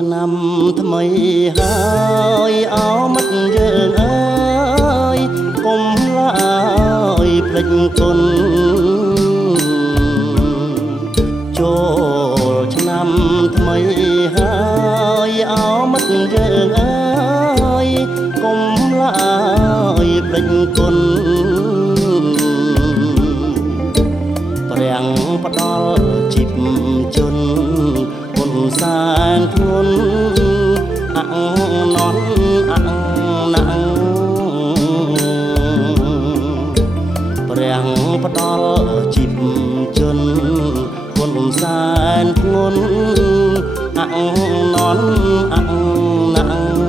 ឆ្នាំថ្មីហើយអោមិត្តយើងអើយកុំឡើយភ្លេចគុណចូលឆ្នាំថ្មីហើយអោមិត្តយើងអើយកុំឡើយភ្លេចគុណព្រះផ្ដល់ជីវជនគុណសានធ្ងន់អាក់ណន់អាក់ណាំងព្រះផ្ដល់ជីវជនគុណសានធ្ងន់អាក់ណន់អាក់ណាំង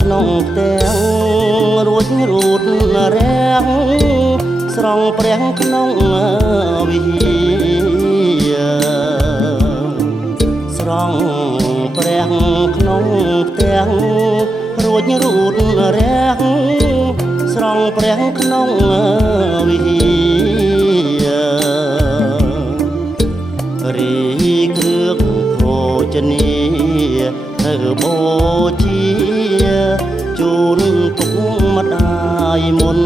ក្នុងផ្ទាំងរួចរូតរាំងស្រង់ព្រះក្នុងវិហារស្រង់ព្រះក្នុងផ្ទាំងរួចរូតរាំងស្រង់ព្រះក្នុងវិហាររីគ្រឿងភោជនីធ្វើបូជាជូនពុកម្ដាយមុន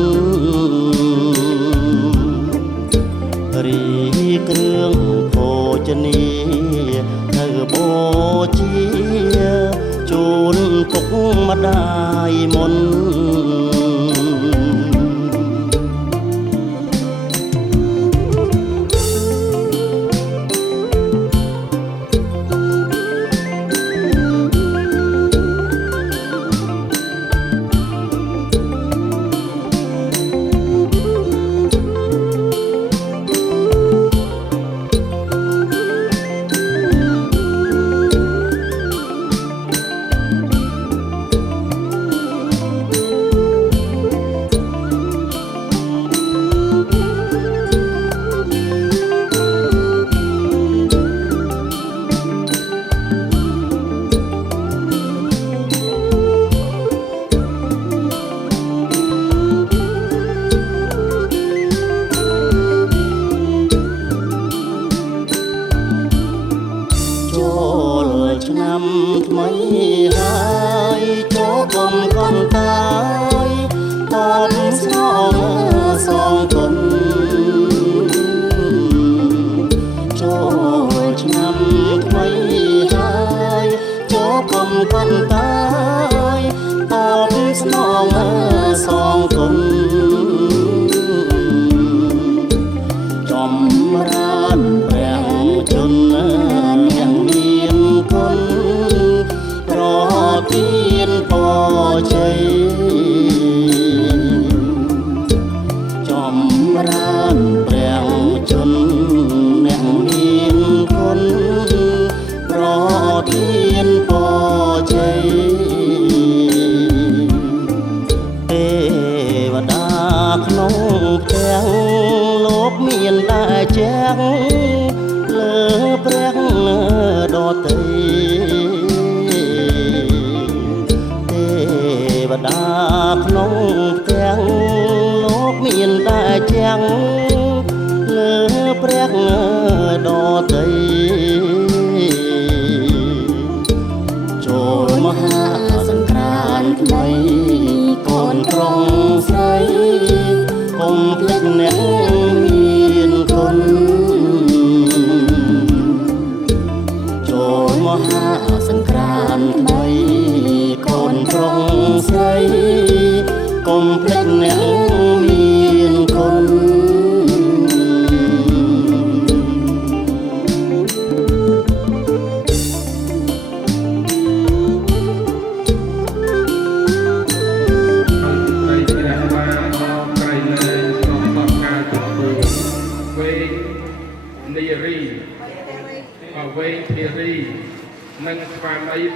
រីគ្រឿងភោជនីធ្វើបូជាជូនពុកម្ដាយមុនឆ្នាំថ្មីហើយចូលកុំកន់តាយតបស្នងសងគុណចូលឆ្នាំថ្មីហើយចូលកុំកន់តាយតបស្នងសងគុណចំរានព្រះជន្មនាងមានគុណប្រទានពរជ័យចំរានព្រះជន្មនាងមានគុណប្រទានពរជ័យទេវតាក្នុងផ្ទាំងលោកមានតែជាងលើព្រះដតីទេវតាក្នុងផ្ទាំងលោកមានតែជាងលើព្រះដតីចូលមហាសង្ក្រាន្តថ្មីកូនប្រុសស្រីកុំភ្លេចអ្នកមានគុណចូលមហាសង្ក្រាន្តថ្មីកូនប្រុសស្រីកុំ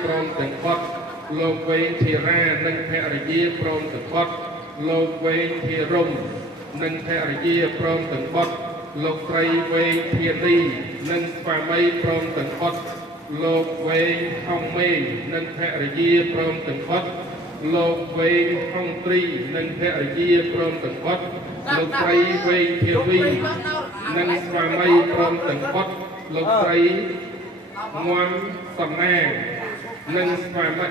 ព្រមទាំងបុត្រលោកវែងធីរានិងភរិយាព្រមទាំងបុត្រលោកវែងធីរំនិងភរិយាព្រមទាំងបុត្រលោកស្រីវែងធានីនិងស្វាមីព្រមទាំងបុត្រលោកវែងហុងមេងនិងភរិយាព្រមទាំងបុត្រលោកវែងហុងត្រីនិងភរិយាព្រមទាំងបុត្រលោកស្រីវែងធាវីនិងស្វាមីព្រមទាំងបុត្រលោកស្រីងួនសំណាងនិងស្វាមី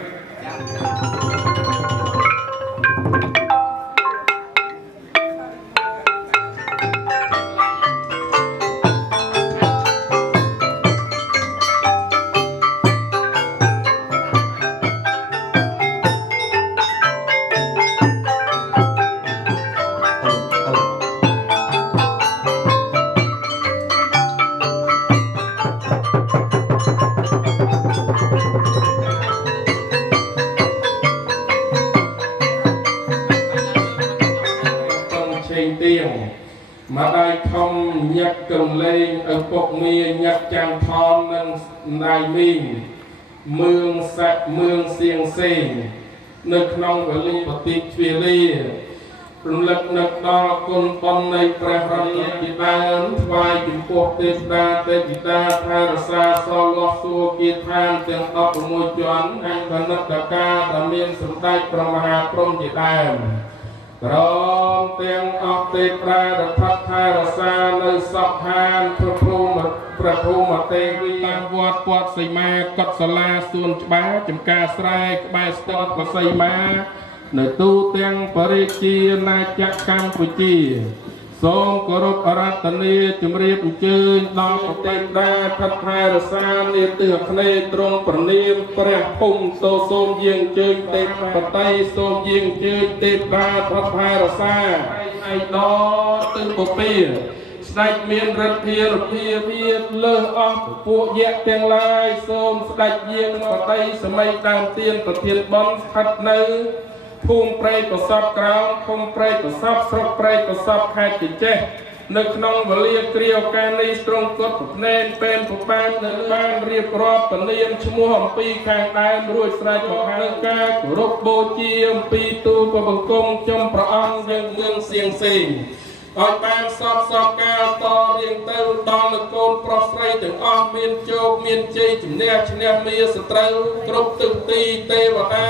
มาได้ทอมยักกำเลงเอาปกเมียยักจังทอนนั่งนายมิงเมืองแสะเมืองเสียงเสียงนึกน้องกับลิปติชวีลีรุ่นเล็กนึกดอคนปนในประหารจิตาทวายจุปกเตตาเตจิตาทารสาสลอสัวกีทานเตียงตอกมวยจวนแห่งพนักกาดำเนินสมได้ประมหาพรหมจิตาพร้อมเตียงออกเตปราดพัฒทารสาในสัพพานพระภูมิเตวีวัดปวดใส่มากดสลาส่วนบ้าจำกาสไรกบายสตอดก็ใส่มาในตู้เตียงปริจีนาจักกัมพูชีทรงกรบอารัตนีจมเรียบเจิญดอกเต็มได้พัฒทารสาเนียเตือกในตรงประเนียมประพุ่งโตโสมยิงเจิญเต็มปไตโสมยิงเจิญเต็มบาพัฒทารสาไอ้ดอตึงปปีสไลเมียนรัตเทียรเพียเพียเลิกออกพวกแยกเตียงลายโสมสไลยิงปไตสมัยดามเตียนประเทียนบอลพัดเนื้อภูมิเปรย์ประสอบกราวภูมิเปรย์ประสอบสระเปรย์ประสอบแค่จิตเจนึกน้องวลีเกลียวการในตรงกดเน้นเป็นผู้บ้านในบ้านเรียบรอบปนียมชั่วโมงปีแข่งได้รวยสลายของฮาร์การบโบเจียมปีตูประบังกงจมประอังยังเมืองเสียงสิงออกบ้านสอบกาวต่อเรียงเต้าตอนละโกนปลอกไรถึงอ้อมเมียนโจกเมียนจีจุ่มแนบชนะเมียสตรูกรุบตึงตีเตวตา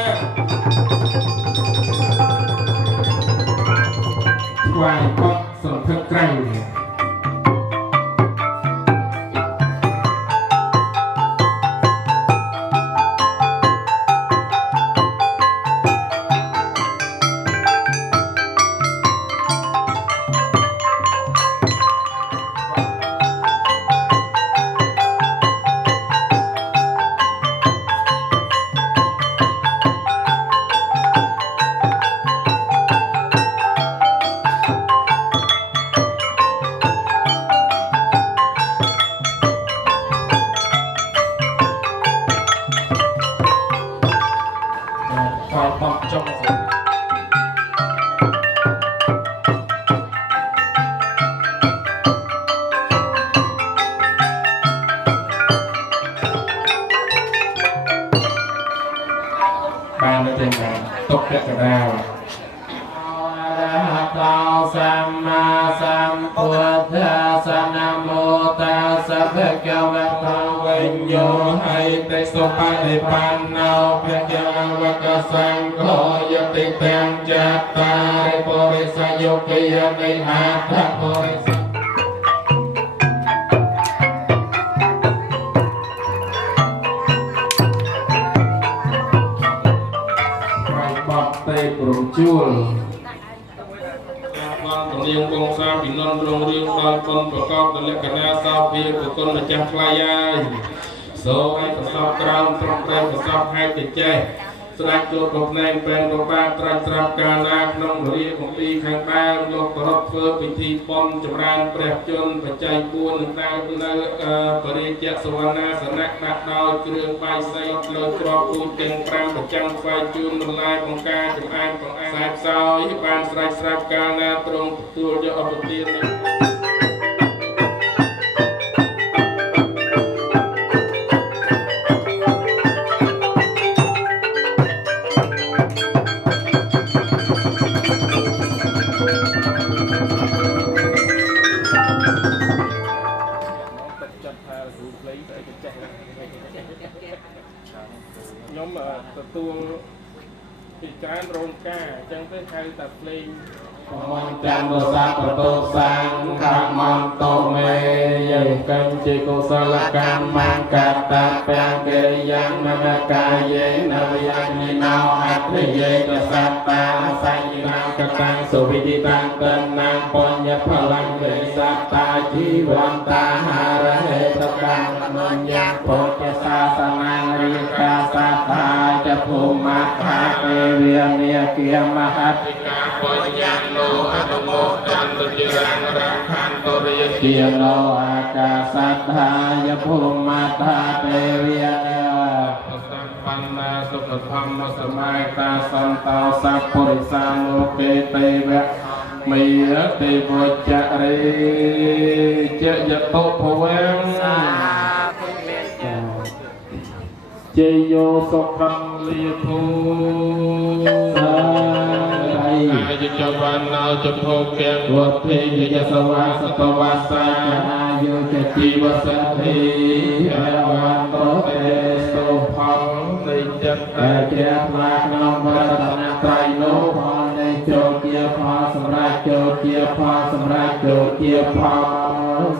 ควายก็สมเพื่อไกลตกแก่กระดาวตาสัมมาสัมพุทธัสสะนะโมตัสสะภะคะวะโตวิญโยให้แต่สุปฏิปันโนภะคะวะสังโฆยติเตงจัตตาริปุริสยุกิยติหัตถะปุริสกรุงจุลบ้านเรียงกองซาบินนโรงเรียนตอนคนประกอบกันและคณะสาวเพียรคนมาจากพลายายโซ่ให้ประสอบกราวตรงแต่ประสอบให้ติดใจสลายตัวกับแนงเป็นโรงพยาบาลตรัสรับการนาขนมเรียของปีข้างบ้านโลกรบเฟื่อพิธีปนจำรานเปรียบจนปัจจัยปูนต่างๆในปริเจสวรรณาสนักนักดาวเครื่องไฟใส่โลกรบปูนเต็งปรางประจังไฟจูนลายของการจำอางของสายสาวที่บ้านสลายรับการนาตรงตัวจะออกเตียนบ ទទួលពីចានរោងការអញ្ចឹងទៅហៅតែភ្លេង จันโตสัพโตสังขมอนโตเมยังกัญจิกุศลกรรมังกัตตะเปียงเกยังมะกายเยนวิยังนินาอัตถิเยกสัตตาสัยนังกตังสุวิจิตังตันนังปัญญพลังเวสัตตาจีวันตาหาระเหตกังมัญญังโพธิศาสนังริกาสัตตาจะภูมิภาเอเวียเนียเกียมหัตติกาปัญญาโนอนุโมทันตุจิรังรังคันตุริยเกียโนอากาสัทธายภูมิภาเอเวียเนียสัมปันนาสุขธรรมสมัยตาสันตาสัพพุริสานุเกเตเวมีเตโวจาริเจยโตภเวงเจโยสุขังลิภูอายุจวันนาจุโภเกียงวัฏทิยสวาสตวาสาอายุจจีวสัทธิเอวันโตเตสุพังในจัตตาเจ้าพระนามพระตนะไตรโลกในโจเกียพาสำราญโจเกียพาสำราญโจเกียพา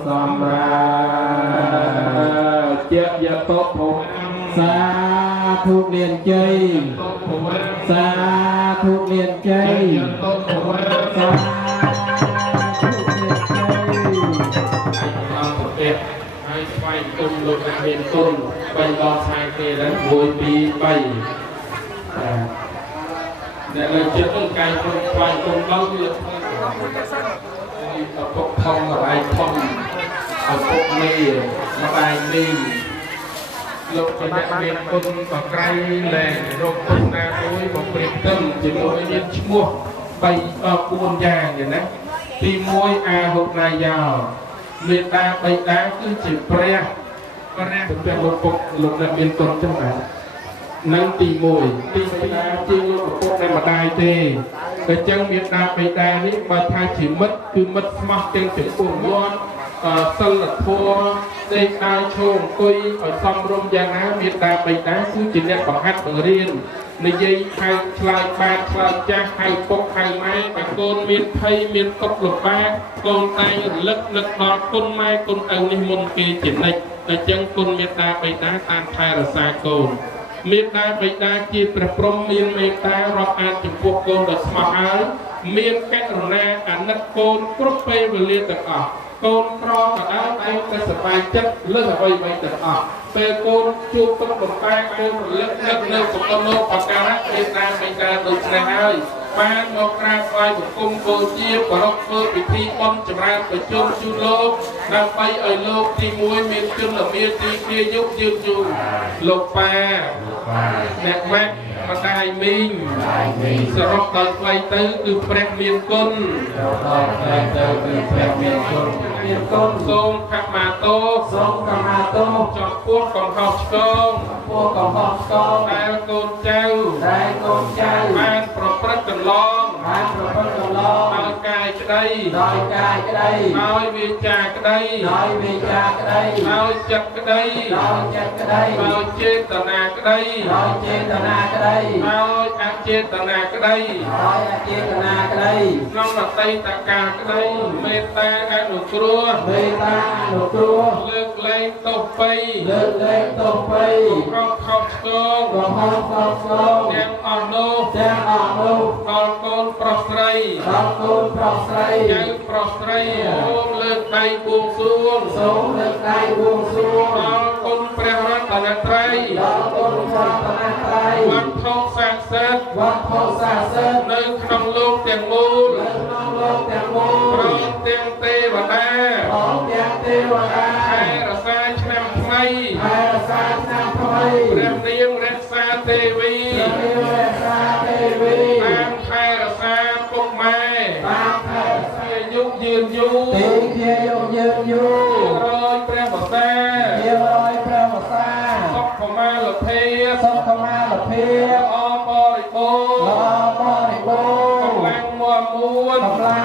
สำราญเจยโตภวสาธุเรียนใจสาธุเรียนใจสาธุเรียนใจให้ไฟตุนลงเรียนตุนไปรอชายเกล้โวยปีไปแต่เราจะต้องการคนไฟตุนเล่าเรื่องเอาพวกทองอะไรทองเอาพวกนี้มาได้นี่លោកប្រញាប់មានគុណបក្រៃលែងរកគុណណាមួយមកព្រៀបទឹមជាមួយមានឈ្មោះ3-4យ៉ាងយ៉ាងណាទី1អាហុណាយោមេត្តាបៃតាគឺជាព្រះទៅលោកពុកលោកដែលមានគុណចឹងបាទនឹងទី1ទី2ជាលោកពុកដែលម្ដាយទេតែចឹងមេត្តាបៃតានេះបើថាជាមិត្តគឺមិត្តស្មោះទាំងចំពោះមាត់សិលធម៌សេចក្ដីឈោងអង្គុយឲ្យសំរុំយ៉ាងណាមេត្តាបៃតាគឺជាអ្នកបង្ហាត់បង្រៀននិយាយហៅឆ្លើយបានឆ្លើយចាស់ហៅពុកហៅម៉ែបើកូនមានភ័យមានទុក្ខលំបាកកូនតែងរលឹកនឹកដល់គុណម៉ែគុណឪនេះមុនគេជានិច្ចតែចឹងគុណមេត្តាបៃតាតាមថែរក្សាកូនមេត្តាបៃតាជាព្រះព្រហ្មមានមេត្តារាប់អានចំពោះកូនដ៏ស្មោះហើយមានករុណាអាណិតកូនគ្រប់ពេលវេលាទាំងអស់កូនក្រក៏ដោយតែតែសប្បាយចិត្តលើសអ្វីៗទាំងអស់ពេលកូនជួបទុកបំបែកកូនរលឹកនឹកនៅកំណត់បការៈមេត្តាបៃតាដូចនេះហើយបានមកក្រាបថ្វាយបង្គំបូជាប្រកធ្វើពិធីបុណ្យចម្រើនប្រជុំជូនលោកដើម្បីឲ្យលោកទី1មានជនល្មាទីគ្រាយុគយឺនយូរលោកប៉ាអ្នកម៉ាក់ម្ដាយមីងសរុបដល់ថ្លៃទៅគឺព្រះមានគុណសូមខមាទោចំពោះកំហុសឆ្គងដែលកូនចៅបានប្រព្រឹត្តកន្លងដោយកាយក្តីដោយវាចាក្តីដោយចិត្តក្តីដោយចេតនាក្តីដោយអចេតនាក្តីក្នុងអតីតកាលក្តីមេត្តាអនុគ្រោះលើកលែងទោសបីកំខុសឆ្គងទាំងអស់នោះដល់កូនប្រុសស្រីចៅប្រុសស្រីសូមលើកដៃបួងសួងដល់គុណព្រះរតនត្រ័យវត្ថុស័ក្តិសិទ្ធិនៅក្នុងលោកទាំងមូលព្រមទាំងទេវតាថែរក្សាឆ្នាំថ្មីព្រះនាងរក្សាទេវីតាមថែរក្សាពុកម៉ែជាយុគយឺនយូររយព្រះវស្សាសុខមាលភាពអបរិបូរណ៍កម្លាំងមាំមួនប្រា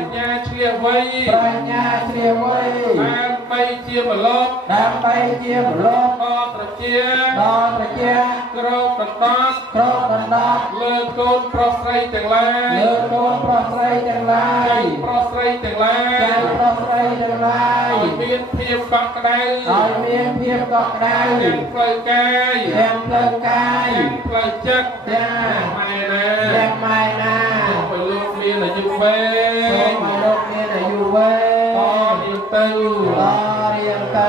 ជ្ញាឆ្លៀសវៃដើម្បីជាមលប់ដល់ត្រជា ដណ្ដប់ក្រោបដណ្ដប់លើកូនប្រុសស្រីទាំងឡាយលើកូនប្រុសស្រីទាំងឡាយប្រុសស្រីទាំងឡាយប្រុសស្រីទាំងឡាយឲ្យមានភាពកក់ក្ដៅឲ្យមានភាពកក់ក្ដៅទាំងផ្លូវកាយទាំងផ្លូវកាយទាំងផ្លូវចិត្តទាំងម៉ែណាទាំងម៉ែណាសូមឲ្យលោកមានអាយុវែងសូមឲ្យលោកមានអាយុវែងរៀនទៅរៀនទៅ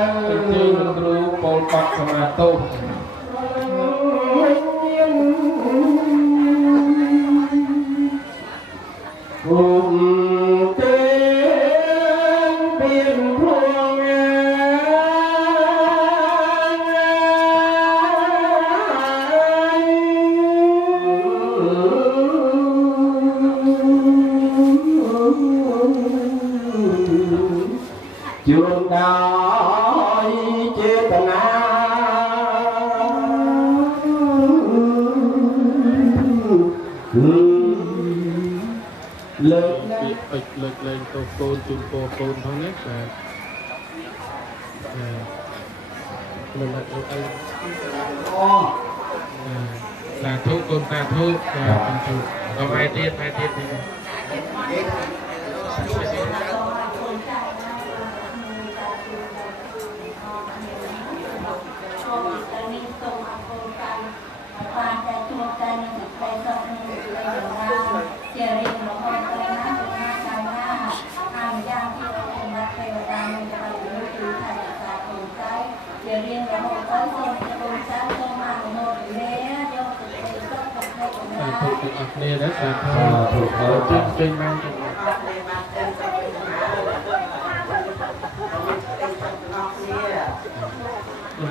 ជើងគ្រូពលបတ်សមាទោគុំទេពៀនភួងជួនដោយចេតនាលើកលែងទៅកូនជូនពរកូនផងនេះបាទមិនអត់អីសាធុកូនសាធុបាទអរទៀតនេះណាសាធុចេញមក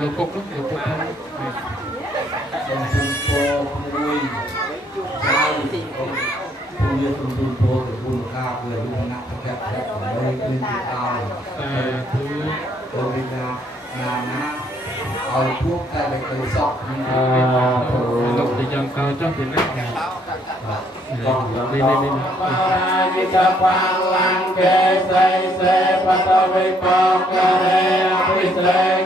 លោកពុកផងសូមជូនពរមួយហើយผู้เรียนคุณดูโพธิ์คุณข้าวเลยคุณนักประจักษ์เลยคุณติดตามแต่คือโดยงานนะเอาพวกแต่ไปเคยสอบลงที่ยังเก่าเจ้าที่นั่นไงก็นี่มิตรฟังลังเกษเสปัตวิปกเรภิเส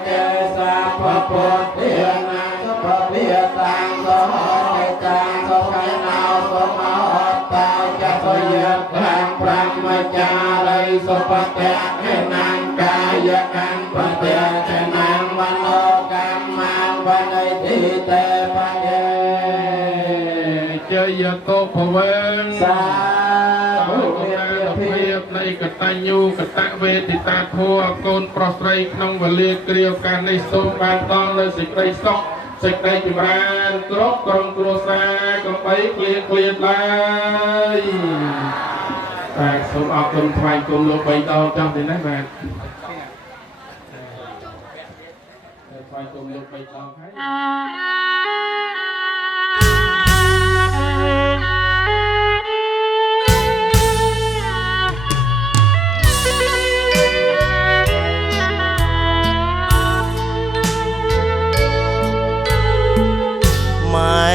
เกสาพพุทธินังพระเพียตังสหายจังสหายนาวสมหัตตาจะพยักขังพระมจาริสุปเตะนังกายกังปเตะนังมโนกัมมังวนัยทิเตปะเยเจยโตภเวงสาธุเพียบในกตัญญูกตเวทิตาทัวโกนปรสไรក្នុងវេលាគ្រាការនេះសូមបានតងលើសេចក្តីសុខសេចក្តីចម្រើនគ្រប់ក្រុមគ្រួសារកុំបីឃ្លាតឡើយតែសូមអរគុណថ្វាយគុំលោក3ដងចំនេះណាបាទថ្វាយគុំលោក3ដងហ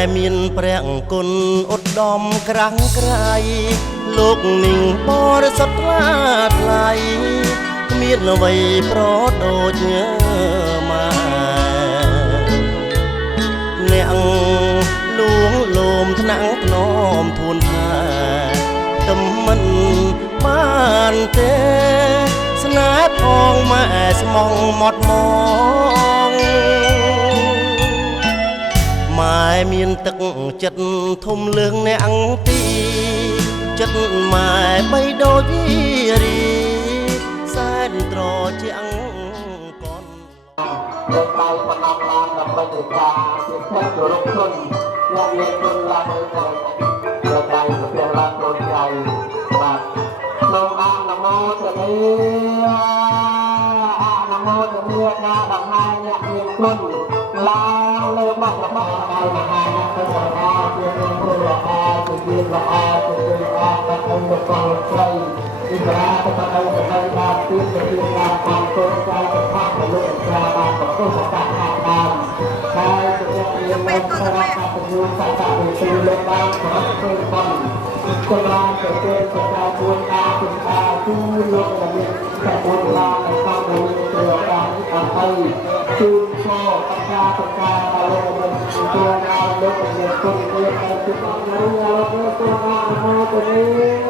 ើយមានព្រះអង្គគុណឧត្តមក្រាំងក្រៃលោកនិងបរិសុទ្ធថ្លាថ្លៃគ្មានអ្វីប្រដូចម៉ែអ្នកលួងលោមថ្នាក់ធ្នមធួនថាទំមិនបានទេស្នេហ៍ផងម៉ែស្មងមកមកម៉ែមានទឹកចិត្តធំលឿងអ្នកអង្គទីចិត្តម៉ែបីដូចរីសែនត្រជាអង្គកនលើកដៃបណ្ដំឡើងដើម្បីទៅការជាផ្នែកគោរពគុណអ្នកមានគុណឡើងទៅលើកដៃព្រះឡើងកូនចៅបាទសូមអនុមោទនាអនុមោទនាការដំណើរអ្នកមានគុណឡើងលើមករបស់ឲ្យមហាអ្នកទៅល្អជាមានគុណល្អជាមានល្អជាមានល្អដល់អង្គពលស្រីឥរាទៅទៅទៅបានទីជាការតាមកូនចៅទៅផាកលោកស្រាបានប្រកបកាត់ហាក់ដើមហើយជាមានមកស្រាប់តាមពយុសាស្ត្រវិទ្យាលោកបានប្រកបគុណ คนเราจะเป็นคนเราบุญตาคุณตาผู้ลงระเบียบแต่บุญเราในความรู้ตัวการทำให้จุนโชคประกาศเราลงตัวเราลงระเบียบคนเรียนเราจุดเราตัวเราตัวนี้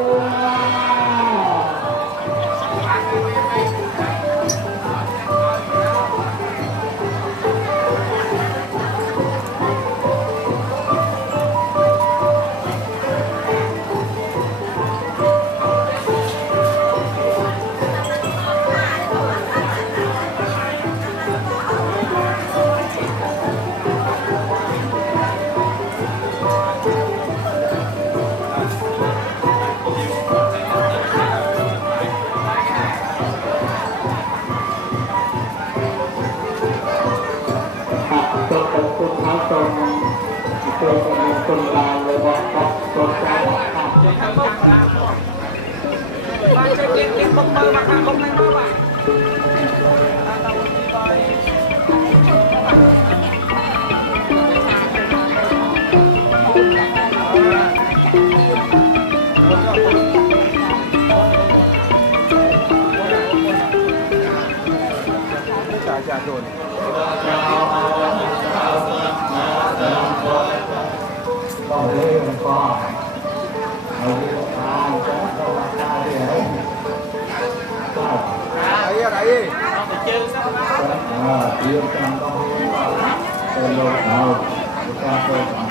คนเราเลยบอกกับคนเราบ้านจะเก็บบังเบอร์มาทำบังไม่มาบ้างจ่าโดนก็เลยมันก็เอาเรื่องทางจะเข้ามาได้เลยอะไรเจอสักแล้วเรื่องการต้องเป็นโลกเราการเป็น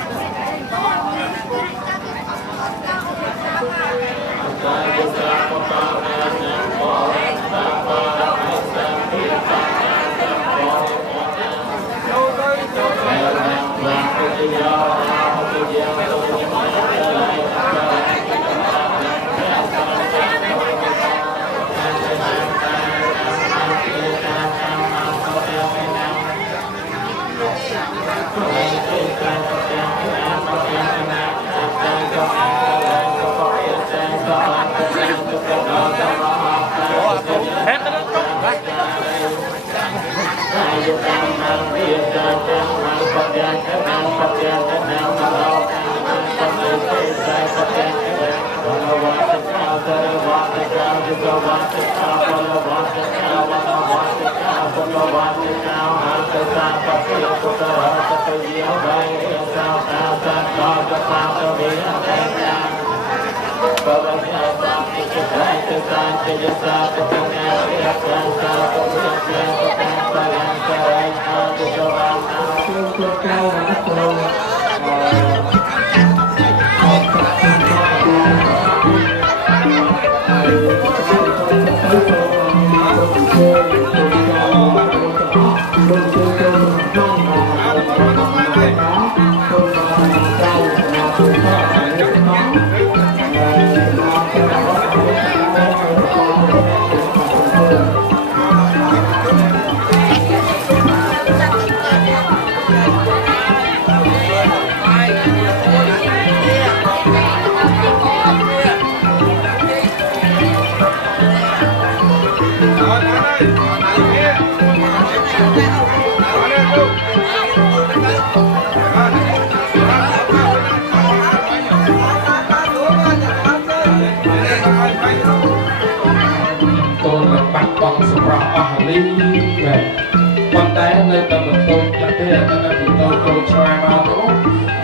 ប៉ុន្តែនៅតែបន្ទោចតែទេតែបន្ទោចចូលឆ្ងាយមកនោះ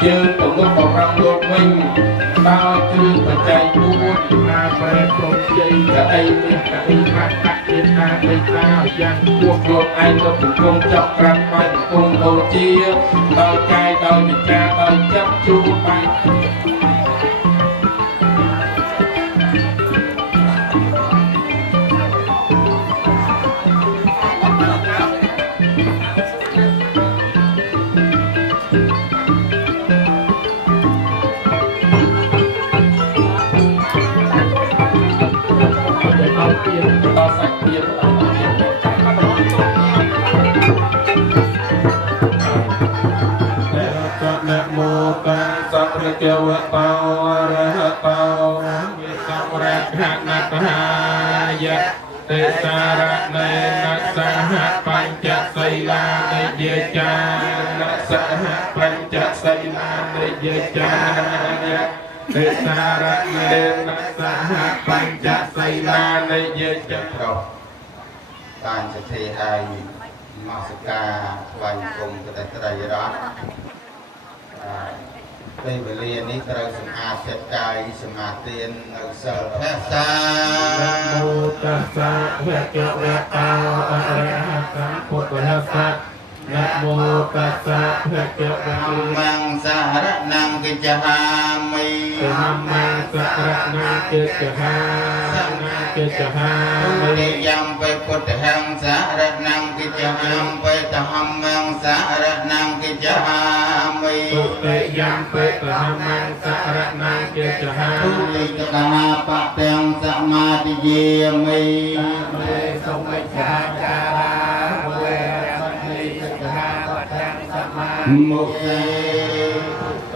យើងទៅមុខបរំលោកវិញដោយគ្រឿងបច្ច័យ4ណាប្រែប្រជ័យកអីនេះកអីប្រាក់ដាក់ជាណាដីថាយ៉ាងពោះខ្លួនឯងទៅកំពុងចាប់ក្រាត់បាយកំពុងបូជាដោយកាយដោយវិចារដោយចិត្តជួបបាយដល់សាច់ទៀតนะโมตัสสะภะคะวะโตอะระหะโตสัมมาสัมพุทธัสสะยะติสารเนนะสหปัญจศีลานิยจานะสหปัญจศีลานิยจานะ เดชาระเนนัสหะปัญจไสนาในเยจักร បានសទ្ធាហើយមកសការថ្វាយគុំទៅតែត្រៃរតពេលវេលានេះត្រូវសម្អាតចិត្តកាយសមាធិនៅសិលភាសា โมตัสสะภะคะวะโตอะระหะโตสัมพุทธัสสะนะโมตัสสะภะคะวะโต មង្សរណង្កិច្ឆាមិ ธัมมังสรณังกิจจามิกิจจา ទុ มิ តិយំបិពុទ្ធហង្សរណង្កិច្ឆាមបិធម្មង្សរណង្កិច្ឆាមិ ตุติยมปิธรรมังสรณังกิจจา ទុ มิ តិយកណាបទាំងសមាទិយាមិ เมสมิจฉาจาราเวรมณีสิกขาปะทังสมา មុខេ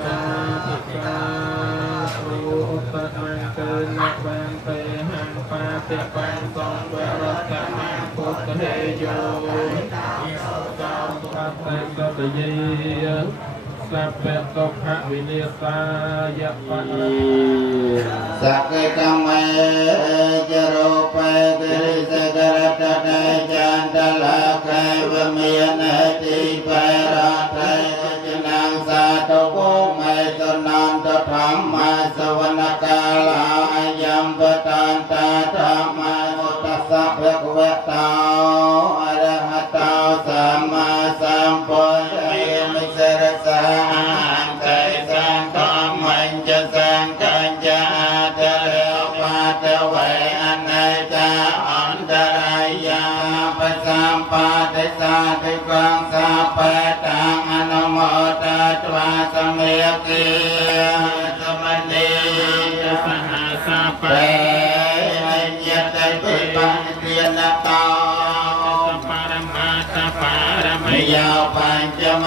ตาติกาอุปตังเกินบันเตหังปาติปังสองเวรตมังพุทธเทโยจอมปัตตังสัตเยสัพเพตุภะวินิสายะปะ សក្កិកមេចរោបេកិរិសករតតេចន្តលកេវមានតិបេរតេចនាងសាតវោមេតនន្តធម្មសវនកាលាយំបតន្តធម្មមុតសៈភគវតោអរហតោសម្មាសម្ពុទ្ធិមិសរសាអង្គេសន្តមញ្ញសង្កញ្ញាតរវតវេអនេតាអន្តរាយាបសម្បត្តិសាតិកងសាបតាំងអនុមោទត្វាសមេគិសមនីសហសាបេយតេពិបនិទានតោបរមាតបរមយោបញ្ចម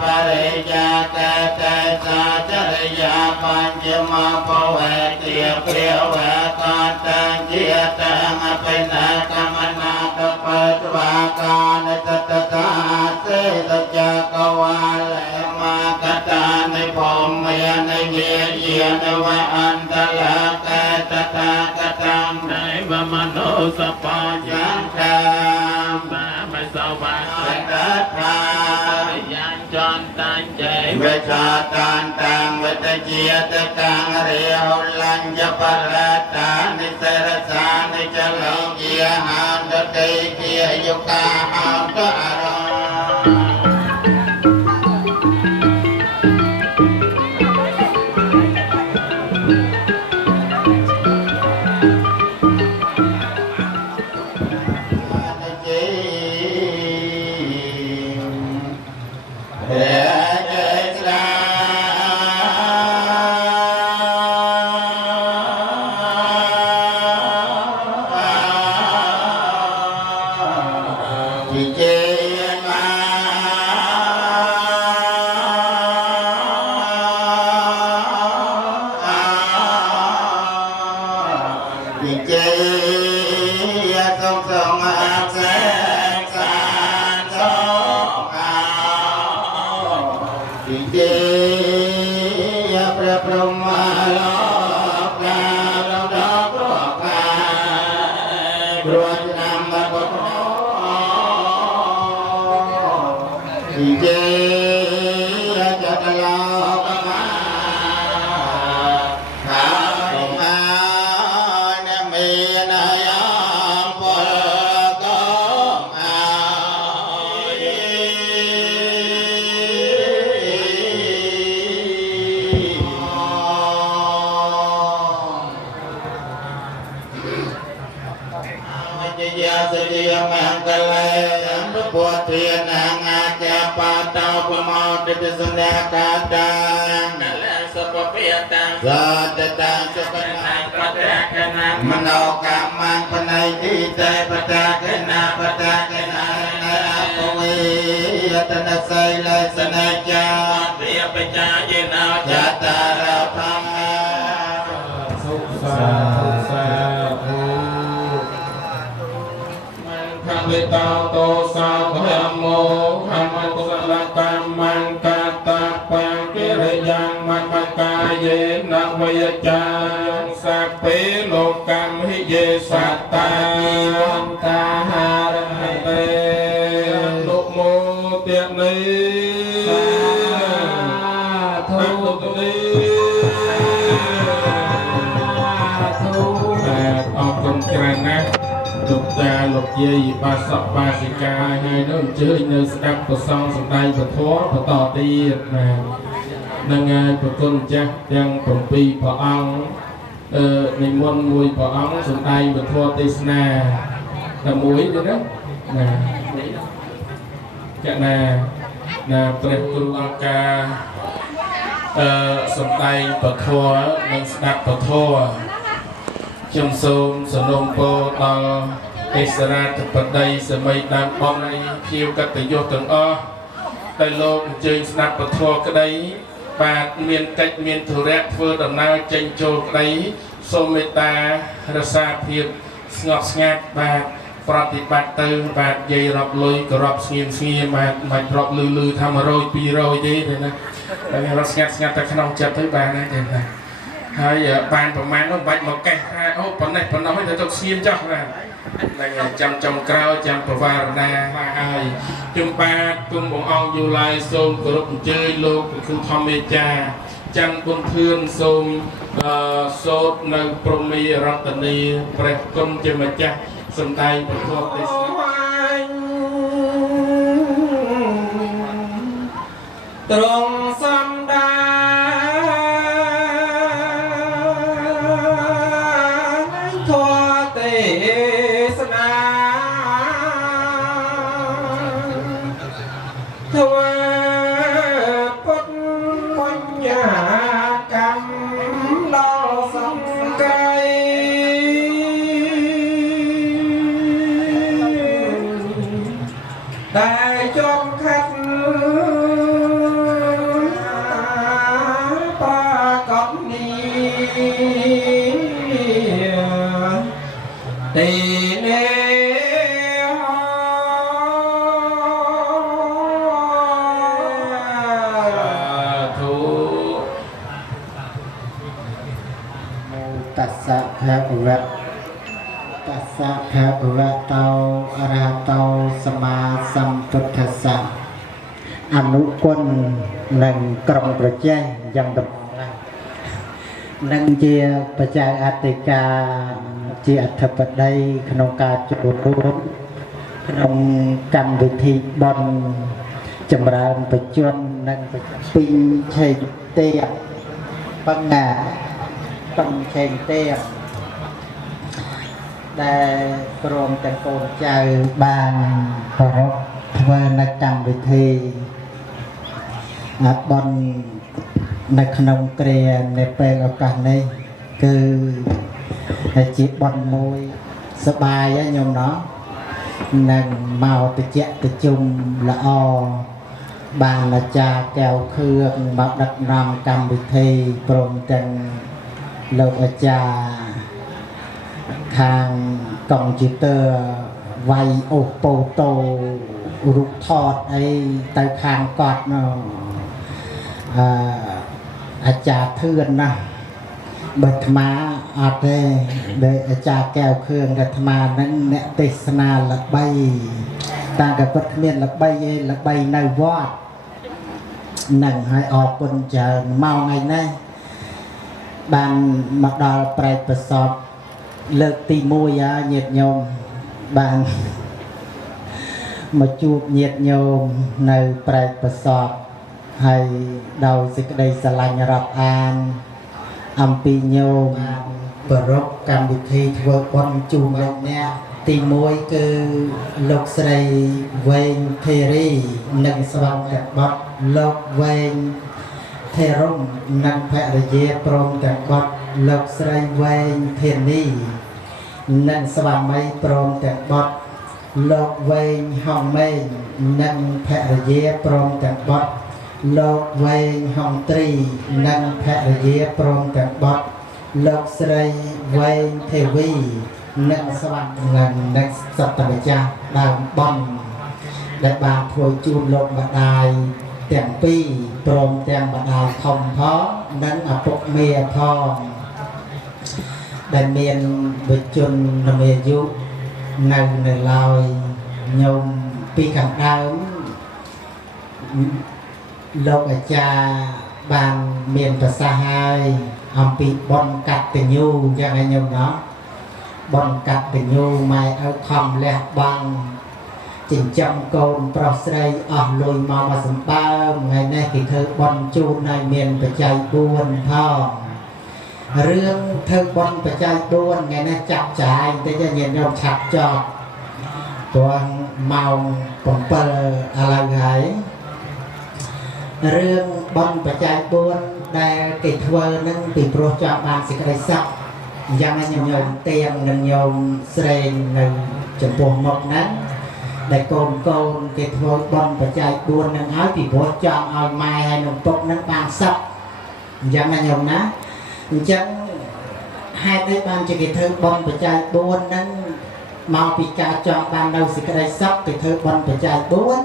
បរិយាកតេសាចរិយាបញ្ចមបវេទាព្រាវកតញ្ជាតងបិណកមនាតបតវាកានតតកាសេតចកវ៉ាលេមកតានិភមយានិយាយានវអន្តលកតតាកតំដៃវមនោសបញ្ញាតាមបសវៈតថាយានចន្តាញ់ចៃវិចាតានតាំងវតជាតកាងរិហុលញ្ញបរតានិសរសានិចលងយាហានតតេគាយុកាអន្តអរมโนกรรมังปนัยติเตปตะเกนะปตะเกนะนะภเว ยตนะไสไลสนะจาเปียปัญญาเยนาจัตตาราธัมมาสุสาสาธุมันคังลิตาโตสาวะโมธัมมังกุสลกัมมังกัตตะปังเก ปิริยังมันมันกายเยนะวิยจังสัพเพโลกัมหิเยสัตตาวันตาหาระเตนุโมเตียนีทุกนีออกคนกลางนะลูกตาลูกเยี่ยบาสบาสิกาให้น้องเจอเนื้อสกัดประซองสุดใดประท้อประต่อตีนะนางไงประกุนจักยังปมปีพระองในมวลมวยพระองสุดใดประท้อตีสนาแต่มวยด้วยนะจะนาเปรตกุลกาสุดใดประท้อนังสกัดประท้อจงทรงสนมโปตอเอสราตปไดสมัยตามบอมในพิวกัตโยตังอ้อแต่โลกจึงสนับปะทัวกระไดปาดเมียนกัดเมียนทุเรศเฟื่อดำนาเจงโจกระไดโสเมตารสาเพียบสงบสงัดบาดปฏิบัติเติมบาดใหญ่รับลอยกรอบเงียบเงียบมาปรบลือทำโรยปีโรยดีเลยนะแล้วเราสงัดแต่ขนมจับให้บาดนั่นเองนะหายบานประมาณนั้นใบหมอกแก่โอ้ปนnàyปนน้อยจะต้องเสียจังนะนั่งจำกราวจำประวารณามาหายจุ่มปากุมององอยู่ลายโสมกรุบเจยโลกคือธรรมจาจันบนเทือนโสมโสดในปรมีรัตนีเปรตกุมเจมจักสมไตประกอบติสตรงสัมดาđại trong khách ta cõng đi tì nê thu tát sa kha vạ tát sa kha vạ tao ara tao sama samพุทธัสสะอนุคุณหนึ่งกรมประเจยังดำหนึ่งเจียประจายอัติกาเจียอัฐปได้ขนมกาจุดรุ่มขนมกันวิธีบอลจำรานประจวนหนึ่งปีเชยเตียปังงาปังเชยเตียได้กรมแต่โกนใจบานพรบเวนักกรรมวิธีบอลในขนมเกลียในเปลโอกาสนี้คือจีบบอลมวยสบายอะโยมเนาะนั่งเมาตะเจาะตะจุ่มละออบางละจาแก้วเครื่องมาดักนำกรรมวิธีโปร่งแต่งโลกอาจารทางคอมพิวเตอร์ไวโอโปโตรูปทอดไอ้ไตคางกอดเนาะอาจารย์เทือนนะบัตมาอาเต้เดอาจารย์แก้วเครื่องบัตมานั้นเนเตสนาละใบต่างกับปัตเมียนละใบละใบในวอดนั่งให้ออกคนจะเมาไงนะบานมาดอลไปประสอบเลิกตีมวยะเหยียดโยมบางมาจูบเหยียดโยมในปลายประสอบให้เดาสิกได้สลายรับอ่านอัมปีโยมประรบกรรมวิธีทวบนจูบแบบเนี้ยตีมวยคือลกใส่เวงเทรีหนึ่งสว่างแบบบัดลกเวงเทรุ่มนังแพระเยปรมแบบบัดลกใส่เวงเทนีนังสว่างไม่ปรมแบบบัดโลกเวงห้องเมงนังแพระเยปรมแต่บดโลกเวงห้องตรีนังแพระเยปรมแต่บดโลกสไรเวงเทวีนังสว่างนังนักสัตว์วิจารดาวบอลและบางพวยจูนโลกบดาย ទាំងពីរព្រមទាំងបដាធំផងនិងឪពុកមេផងដែលមានវិជនមេយុនៅឡើយញោមពីខាងដើមលោកអាចារ្យបានមានប្រសាសន៍ហើយអំពីបុណ្យកតញ្ញូយ៉ាងឯងញោមណោះបុណ្យកតញ្ញូម៉ែឪខំលះបង់ចិញ្ចឹមកូនប្រុសស្រីអស់លុយមកសម្បើមថ្ងៃនេះគេធ្វើបុណ្យជូនឲ្យមានបច្ច័យ4ផងរឿងធ្វើបុណ្យបច្ច័យ4ថ្ងៃនេះចាក់ចាយតិចញាតិញោមឆាប់ចប់ព្រោះម៉ោង7ឥឡូវហើយរឿងបុណ្យបច្ច័យ4ដែលគេធ្វើនឹងពីព្រោះចង់បានសេចក្តីសុខយ៉ាងណាញោមទៀងនិងញោមស្រេងនៅចំពោះមុខហ្នឹងដែលកូនគេធ្វើបុណ្យបច្ច័យ4នឹងហើយពីព្រោះចង់ឲ្យម៉ែហើយនឹងពុកនឹងបានសុខយ៉ាងណាញោមណាអញ្ចឹងហេតុអីបានជាគេធ្វើបុណ្យបច្ច័យ4ហ្នឹងមកពីការចង់បាននៅសេចក្តីសុខគេធ្វើបុណ្យបច្ច័យ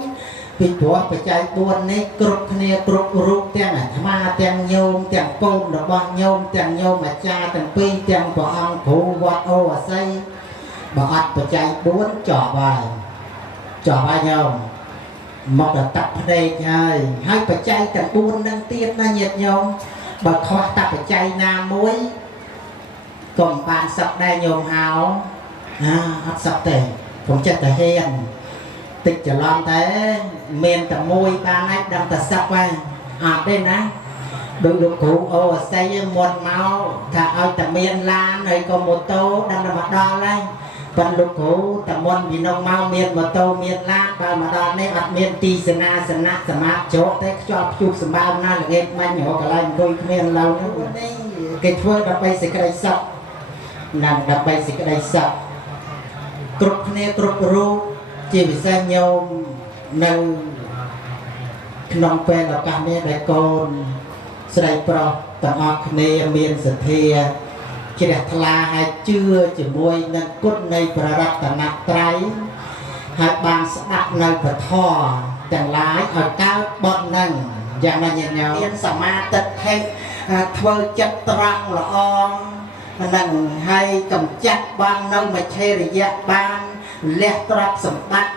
4ពីព្រោះបច្ច័យ4នេះគ្រប់គ្នាគ្រប់រូបទាំងអាត្មាទាំងញោមទាំងកូនរបស់ញោមទាំងញោមអាចារ្យទាំងពីរទាំងព្រះអង្គគ្រូវត្តអូអាស័យបើអត់បច្ច័យ4ចប់ហើយញោមមកដល់តាក់ភ្នែកហើយបច្ច័យទាំង4នឹងទៀតណាញាតិញោមបើខ្វះតាបច្ច័យណាមួយកុំបានសឹកដែរញោមហៅអត់សឹកទេខ្ញុំចិត្តតែហ៊ានតិចច្រឡំតែមានតែមួយបានហើយដឹងតែសឹកហើយអត់ទេណាដោយលោកគ្រូអូអាស័យមុនមកថាឲ្យតែមានឡានហើយក៏ម៉ូតូដឹងតែមកដល់ហើយប៉ុន្តែលោកគ្រូតែមុនពីនោះមកមានម៉ូតូមានឡានបើមកដល់នេះអត់មានទីសេនាសនៈសមាធិជោគទេខ្ជាប់ជួបសម្បើមណាល្ងាចមាញ់រកកន្លែងអង្គុយគ្មានឡើយនេះគេធ្វើដើម្បីសេចក្តីសុខដើម្បីសេចក្តីសុខគ្រប់គ្នាគ្រប់រូបជាពិសេសញោមនៅក្នុងពេលឱកាសនេះដែលកូនស្រីប្រុសទាំងអស់គ្នាមានសទ្ធាជ្រះថ្លាហើយជឿជាមួយនឹងគុណនៃព្រះរតនត្រ័យហើយបានស្ដាប់នៅពធទាំងឡាយឲ្យកើតបុណ្យនឹងយ៉ាងណាញាតិញោមមានសមាទិដ្ឋិធ្វើចិត្តត្រង់ល្អនឹងហើយកំចាត់បាននៅមច្ឆេរយៈបានលះទ្រព្យសម្បត្តិ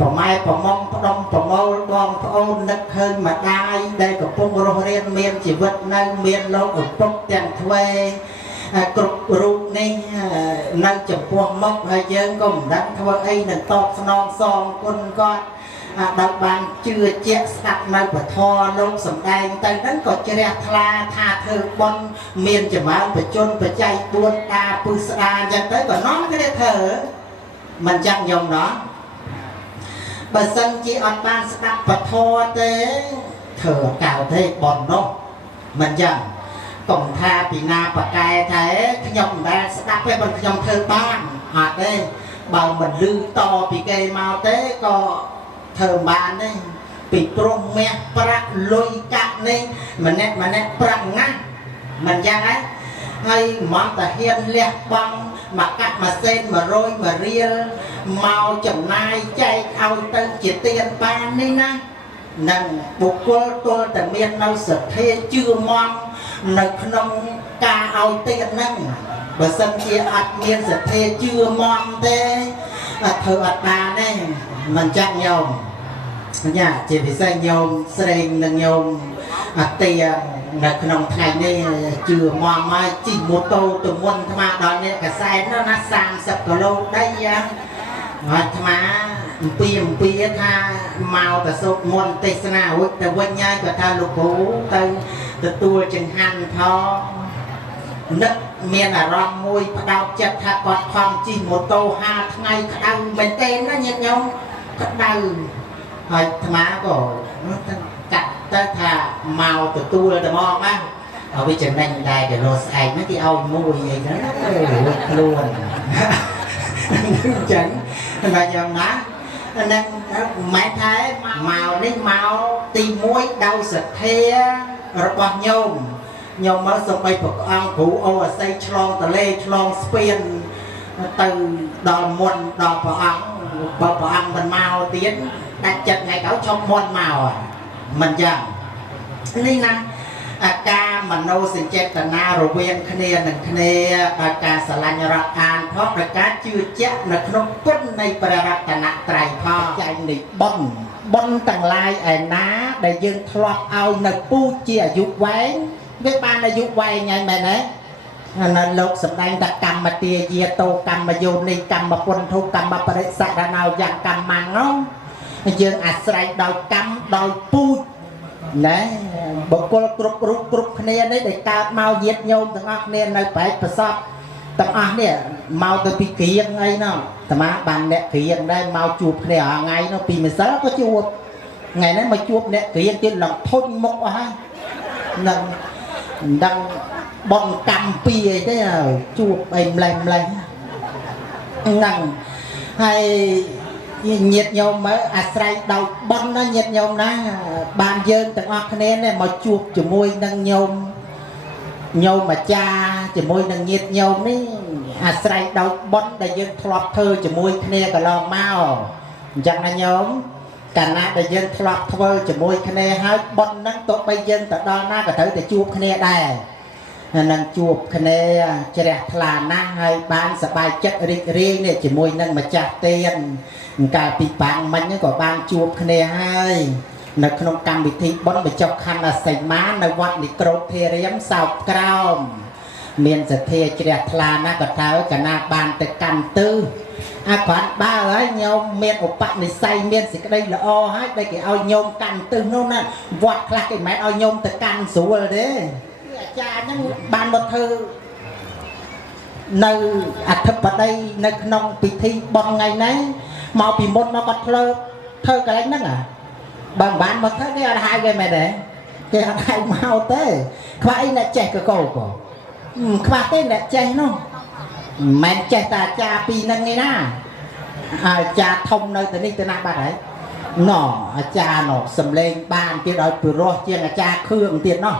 ប្រម៉ែប្រមុំផ្ដុំប្រមូលបងប្អូននឹកឃើញម្ដាយដែលកំពុងរស់រានមានជីវិតនៅមានលោកឪពុកទាំងទ្វេគ្រប់រូបនេះនៅចំពោះមុខហើយយើងក៏មិនដឹងធ្វើអីនឹងតបស្នងសងគុណគាត់ដល់បានជឿជាក់ស្ដាប់នៅពធលោកសំដែងទៅហ្នឹងក៏ជ្រះថ្លាថាធ្វើបុណ្យមានចម្រើនបច្ចុប្បន្នបច្ច័យ4ដាពឹសស្ដាអញ្ចឹងទៅក៏នាំគ្នាធ្វើមិនចាំញោមណោះបើសិនជាអត់បានស្ដាប់ពធទេធ្វើអត់កើតទេបុណ្យនោះមិនចឹងកុំថាពីណាបកែថាខ្ញុំមិនដែលស្ដាប់ទេបើខ្ញុំធ្វើបានអត់ទេបើមិនលឺតពីគេមកទេក៏ធ្វើបានទេពីព្រោះមាសប្រាក់លុយកាក់នេះម្នាក់ប្រាក់ណាស់មិនចឹងហ៎ហើយមកតែហ៊ានលះបង់មកកាក់ម៉ាស៊ីន100មួយរៀលមកចំណាយចែកឲ្យទៅជាទានបាននេះណានឹងបុគ្គលទល់តែមាននៅសទ្ធាជឿមាំនៅក្នុងការឲ្យទានហ្នឹងបើសិនជាអត់មានសទ្ធាជឿមាំទេធ្វើអត់បានទេមិនចាក់ញោមញ៉ាជាពិសេសញោមស្រេងនិងញោមអទានៅក្នុងថ្ងៃនេះជឿមាំហើយជិះម៉ូតូទៅមុនអាត្មាដល់នេះកសែតនោះណា30គីឡូដីយ៉ាងហើយអាត្មាអំពីថាមកទៅសូត្រមន្តទេសនារួចទៅវិញហើយក៏ថាលោកគ្រូទៅទទួលចង្ហាន់ផងនឹកមានអារម្មណ៍មួយផ្ដោតចិត្តថាគាត់ខំជិះម៉ូតូ5ថ្ងៃក្តៅមែនទេណាញាតិញោមក្តៅហើយអាត្មាក៏កាត់ទៅថាមកទទួលតែមកណាឲ្យវាចំណេញដែរទៅរស់ស្អែកហ្នឹងគេឲ្យមួយអីហ្នឹងរួចខ្លួនអញ្ចឹងតែយ៉ាងណាហ្នឹងមិនថាមកនេះមកទី1ដោយសទ្ធារបស់ញោមមកសំបីព្រះអង្គគ្រូអូអាស័យឆ្លងតលេឆ្លងស្ពានទៅដល់មុនដល់ព្រះអង្គបើព្រះអង្គមិនមកទៀតដាច់ចិត្តថ្ងៃក្រោយឈប់មុនមក มันยังนี่นะอาการมโนสิเจตนาระเวียงคะแนนหนึ่งคะแนนอาการสลัญรักอ่านเพราะประการชื่อเจ้าในขนมปุ้นในประรัตนตรัยพ่อใจหนิบนต่างลายไอ้น้าได้ยืนทลอกเอาในปูเจียยุกไว้เวบานอายุไว้ไงแม่นะนั่นโลกสำได้แต่กรรมมาเตียเยโตกรรมมาโยนิกรรมมาปนทุกรรมมาปริศนาเอาอย่างกรรมมังเนาะยืนอาศัยโดยกรรมโดยปูนะบุคคลกรุบคะแนนนี้ได้การเมาเย็ดโยมต่างอักเนียนในไปประสอบต่างอักเนี่ยเมาตัวปีเกียงไงเนาะแต่มาบันเนี่ยเกียงได้เมาจูบเนี่ยไงเนาะปีมันซะก็จูบไงนั้นมาจูบเนี่ยเกียงที่หลังทนมกฮะนั่งดังบอลกำปีได้จูบไอ้แมลงนั่งให้nhiệt nhau mới Israel đầu bắn nó nhiệt nhau na bàn dân từng học nên này mà chuột chỉ môi nâng nhau mà cha chỉ môi nâng nhiệt nhau ní Israel đầu bắn đại dân thọp thơ chỉ môi này cả lòng mau chẳng là nhóm cả na đại dân thọp thơ chỉ môi này hai bắn nâng tốt bây dân tại đó na cả thấy để chuột này đây nâng chuột này chỉ đẹp là na hai ban sẽ bài chất riêng này chỉ môi nâng mà chặt tiềnการปีปังมันยังก็บางจูบคะแนนให้ในขนมกรรมวิธีบนไปจบคันใส่ม้าในวัดนิโกรเทเรียมสาวกราวเมียนเสถียรเจริญทลานะก็เท้ากับนาบานแต่กันตื้ออาขวัญบ้าเอ้ยโยมเมียนอุปนิสัยเมียนสิกได้ละอให้ได้กี่เอาโยมกันตื้อโน่นน่ะวัดคลากี่แม่เอาโยมแต่กันสูงเลยเด้อาจารย์ยังบานบทเธอในอัฐปได้ในขนมพิธีบนไงนั้นmàu bị môn nó bắt thơ cái đánh đó à bằng bán mà thơ cái hai cái mày đấy cái hai màu thế khoai là chạy cái cầu của khoai tên là chạy nó mày chạy ta cha pi nâng nghe na cha thông nơi từ đây từ nào bà đấy nó cha nó sầm lên bàn kia đòi từ rồi chia là cha khương tiền nó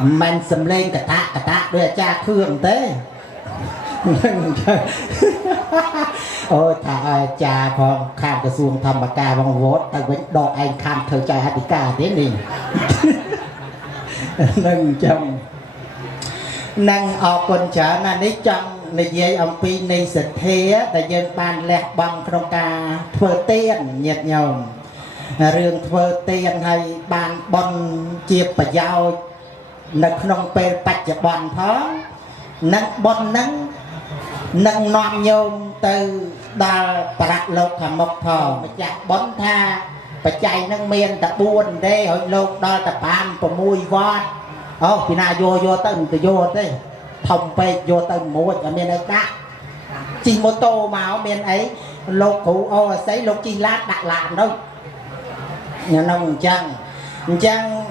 mình sầm lên cả ta đây là cha khương thế ôi thà cha con khám cái xuồng thầm bạc ca bằng vót ta vẫn đo anh khám thời trai hạt ca thế này nâng chồng nâng ở con chở là nấy trong này dây ông pi này sệt thế tại dân ban lẹt bằng trong ca thơ tiền nhiệt nhồng riêng thơ tiền hay ban bon chia và giao nâng không pe bạch chập bàn thó nâng bon nâng non nhôm từ đà bạc lộc hàm mộc thò mà chặt bón tha và chạy nâng miền ta buồn đây hồi lộc đó ta pan và mùi vót khi nào vô từng từ vô thế thông pe vô từng mua ở miền ấy đã chỉ mô tô mà ở miền ấy lộc cụ sấy lộc chi lát đặt làm đâu nhà nông chăng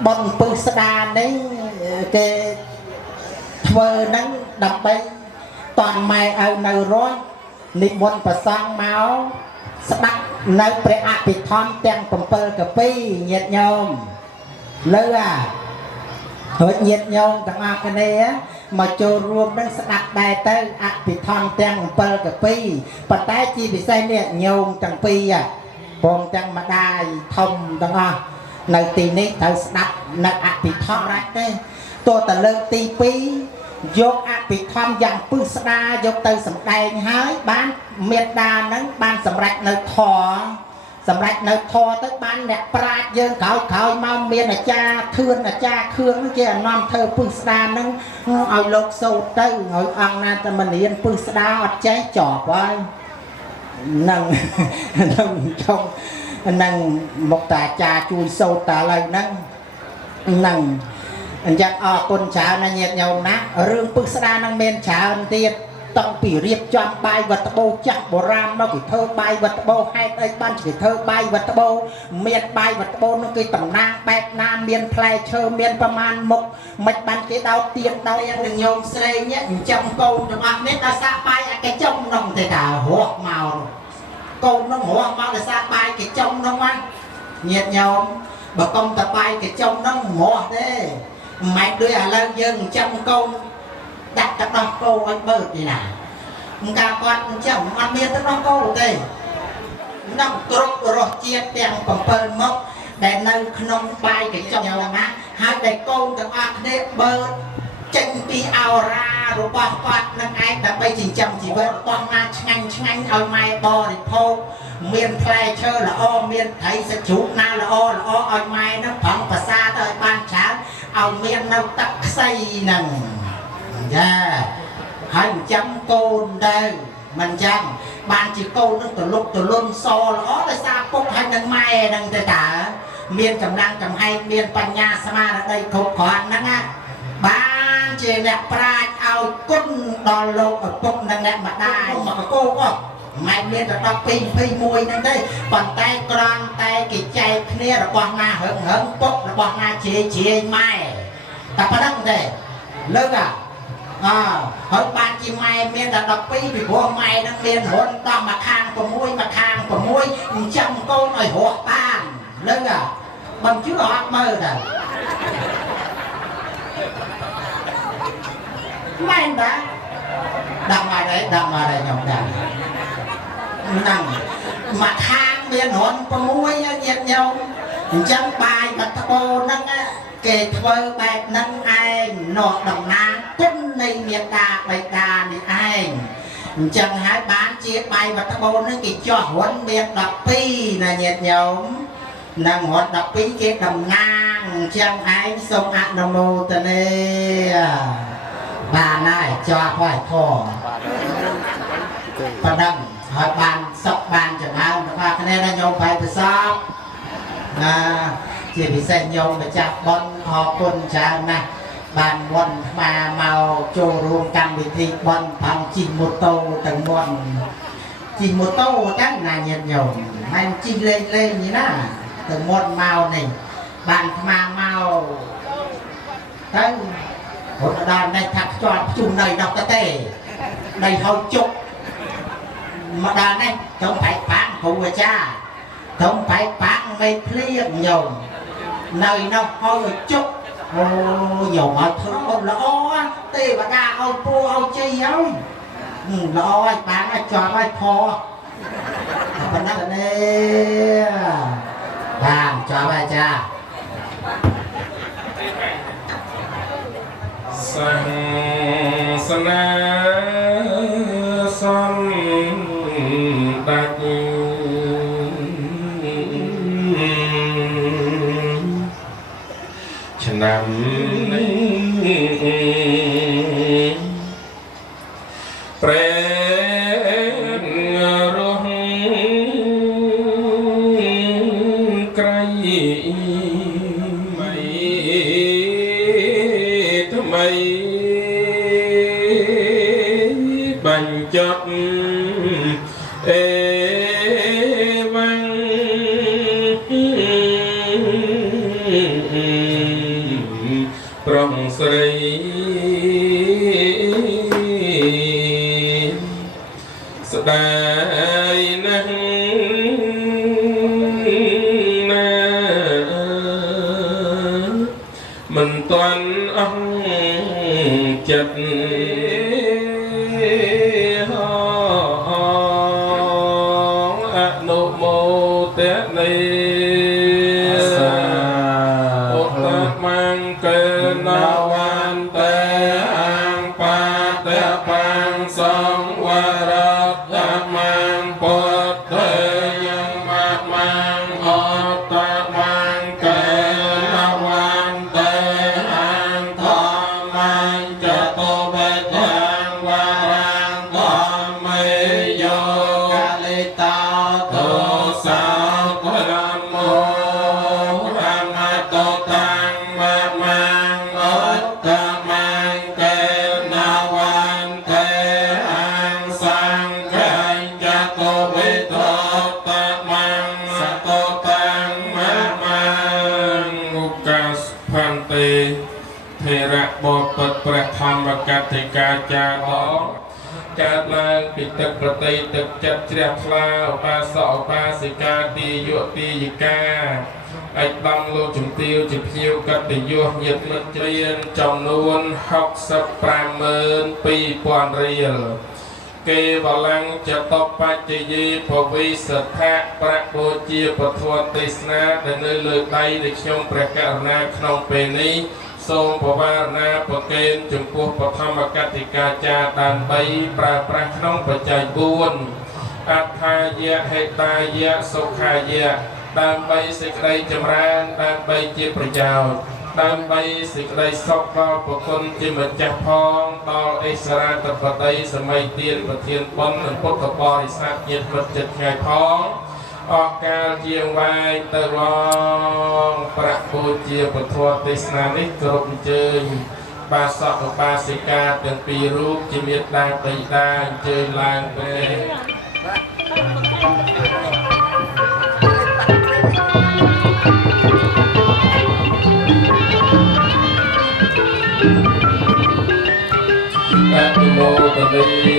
bón pư sa đấy cái thơ nắng đập bay toàn mày ở nơi rồi niệm môn và sang máu sắp nơi pre áp bị thom tiền cầm pơ cà phê nhiệt nhôm lơ hồi nhiệt nhôm thằng a cái này á mà cho rùm đang sắp đại tới áp bị thom tiền cầm pơ cà phê và tay chi bị say nhiệt nhôm thằng phi còn thằng mà đai thông thằng a nơi tì ní thằng sắp nơi áp bị thom ra đây tôi ta lơ tì pí dọc áp bị thom dạng pư sa dọc từ sầm đai hái bán miệt đà nắng ban sầm rạch nơi thò tới ban đẹp pra dương khảo mau miệt là cha khương nó kia non thơ pư sa nắng ao lộc sâu tới ngồi ăn na ta mình yên pư sa ọt cháy chỏ quá nâng trong nâng một tà cha chui sâu tà lời nâng anh chắc con cháu này nhiệt nhau nát rương bức xa năng men cháu anh tiết tổng bị riêng cho bài vật bầu chắc bồ ram nó phải thơ bài vật bầu hay đây ban chỉ thơ bài vật bầu miền bài vật bầu nó cái tầm nang bẹp nam miền play chơi miềnประมาณ một mạch ban cái đau tiền đau em đừng nhôm xe nhé trong câu đừng ăn nét ta xa bài cái trong nồng thì cả hộp màu câu nó hộp màu là xa bài cái trong nó ăn nhiệt nhau bà công tập bài cái trong nó hộp thế mày đưa lên dân trong công đặt các đồng câu anh bơ gì nào cả con chồng ăn miên tất nó câu đây nằm cột rồi chia tiền bằng bơ mốc ដែលនៅក្នុងបាយកញ្ចក់ណាហើយដែលកូនទាំងអស់គ្នាបើចេញពីអោរារបស់គាត់នឹងឯងដើម្បីចិញ្ចឹមជីវិតរបស់ណាឆ្ងាញ់ឲ្យម៉ែបរិភោគមានផ្លែឈើល្អមានត្រីសាច់ជ្រូកណាល្អឲ្យម៉ែនឹងប្រឹងប្រសាទៅឲ្យបានច្រើនឲ្យមាននៅទឹកខ្សីហ្នឹងចាហើយចិញ្ចឹមកូនដែរមិនចឹងបានជាកូននឹងទលុកទលន់សល្អដោយសារពុកហើយនឹងម៉ែនឹងទៅតើមានកម្លាំងកំហែងមានបញ្ញាស្មារតីគ្រប់គ្រាន់ហ្នឹងណាបានជាអ្នកប្រាជ្ញឲ្យគុណដល់លោកឪពុកនិងអ្នកម្ដាយមកកូកម៉ែមានតែ12 21ហ្នឹងទេប៉ុន្តែគ្រាន់តែគេចែកគ្នារបស់ណាហឹងពុករបស់ណាជាម៉ែតែប៉ុណ្្នឹងទេលើកហើយបានជាម៉ែមានតែ12ពីព្រោះម៉ែនឹងមានហ៊ុនដល់មកខាង6អញ្ចឹងកូនឲ្យរស់បានលើកមិនជឿអត់មើលទៅមែនតាដឹងមកđấyខ្ញុំដឹងហ្នឹងមកខាងមានហ៊ុន6ញាតិញោមអញ្ចឹងបាយបាត់ត្បូរហ្នឹងគេធ្វើបែបហ្នឹងឯងនោះតំណាងគុណនៃមេត្តាបិតានេះឯងអញ្ចឹងហើយបានជាបាយបាត់ត្បូរហ្នឹងគេចោះហ៊ុនមាន12ណាញាតិញោមនឹងហ៊ុន12គេតំណាងអញ្ចឹងឯងសូមអនុមោទនាបានហើយចោះហើយធေါ်ប៉ណ្ណឹងហើយបានសុខបានចម្រើនរបស់គ្នាណាញោមបែបប្រសពជាពិសេសញោមម្ចាស់បុណ្យអរគុណច្រើនណាស់បានមុនស្មាមកចូលរួមកម្មវិធីបុណ្យផាំងជីម៉ូតូទាំងមុនជីម៉ូតូទាំងណាញាតិញោមមិនជីលេងនេះណាទាំងមុនមកនេះបានស្មាមកទៅរត់ដល់នេះថាខ្ជាប់ជុំនៅដល់ទៅទេដីហៅជុកមកដល់នេះត្រង់បែកប៉ាំងគ្រូអាចារ្យត្រង់បែកប៉ាំងមេភ្លៀងញោមនៅនោះឲ្យជុកអូញោមឲ្យធ្វើល្អទេវតាឲ្យពូឲ្យជ័យហើយល្អឲ្យបានឲ្យជាប់ឲ្យផប៉ុណ្ណឹងនេះបានជាប់ហើយចាសាសនាសំដាច់ឆ្នាំនេះប្រែរស់ក្រៃថ្មីបញ្ចប់អេវ៉ាំងប្រងស្រីស្ដាយណាស់ណាមិនទាន់អស់ចិត្តអនុមោទនាឧបមង្កណវន្ទេអង្គបាតបង្សង្វរតមង្ពុទ្ធេយមមង្អតមង្កណវន្ទេអង្គធម្មញ្ចតុបេតាំវរង្គធម្មយោកាលិតោទោសោធម្មោរមតតាំមមង្អតមង្កណវន្ទេអង្គសង្ឃញ្ចតុបេតតមង្សតតាំមមង្ឧកាសផន្តិធេរៈបពិតព្រះធម្មកតិកាចារកើតឡើងពីទឹកប្រតិទឹកចិត្តជ្រះថ្លាឧបាសកឧបាសិកាទីយុទីយិកាឯកដំលោកជំទាវជាភ្ញៀវកតញ្ញូញាតិមិត្តច្រៀងចំនួន 65,200 រៀល គេបលាំងចតបច្ចយេភវិសថៈប្រៈបូជាពធទេសនាដែលនៅលើដៃដែលខ្ញុំព្រះករុណាក្នុងពេលនេះសូមបវារណាប្រកេនចំពោះបឋមកតិកាចារដើម្បីប្រើប្រាស់ក្នុងបច្ច័យ4អត្ថាយៈហេតាយៈសុខាយៈដើម្បីសេចក្តីចម្រើនដើម្បីជាប្រយោជន៍ដើម្បីសេចក្តីសុខដល់បុគ្គលជាម្ចាស់ផងដល់អិសរាធិបតីសម័យទានប្រធានបុណ្យនិងពុទ្ធបរិស័ទញាតិមិត្តជិតថ្ងៃផងអរកាលជាងវែងទៅឡងប្រាក់ពូជាពធទេសនានេះគ្រប់អញ្ជើញបាសកបាសិកាទាំងពីររូបជាមេត្តាបិតាអញ្ជើញឡើងពេលអនុមោទនី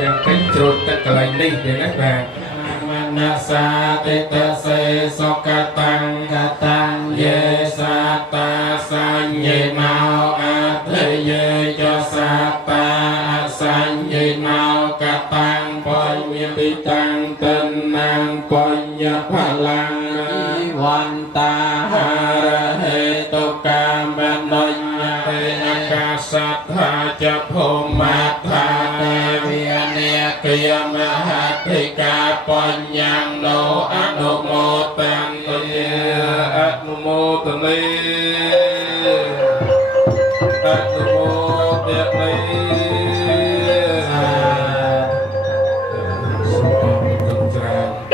យ៉ាងកិច្ចជ្រុតទឹកកន្លែងនេះទេណាបាទមនសាតិតសេសុកតាំងកតាំងយេសាតាសញ្ញេណោអធិយេចសាតាសញ្ញេណោកតាំងបញ្ញតិតាំងតនាងបញ្ញផលាំងវន្តាហារហេតុកាមបញ្ញទេអកាសត្ថាចភូមាថាទេវិនេគយមហតិកាបញ្ញណោអនុមោទនីអនុមោទនីអនុមោទនីសូមអរគុណច្រើន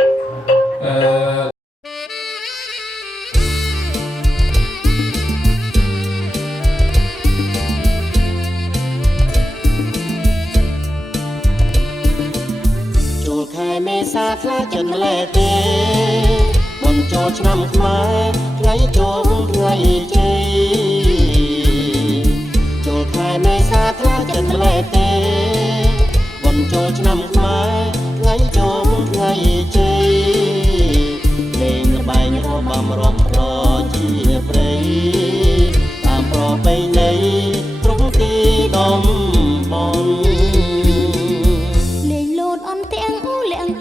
មេសាខ្លាចន្លែទេបន្ចូលឆ្នាំខ្មែរថ្ងៃចូលថ្ងៃជ័យចូលខែមេសាខ្លាចន្លែទេបន្ចូលឆ្នាំខ្មែរថ្ងៃចូលថ្ងៃជ័យលេងល្បែងរបាំរំប្រជាព្រៃតាមប្រពៃណីគ្រប់ទីតំបន់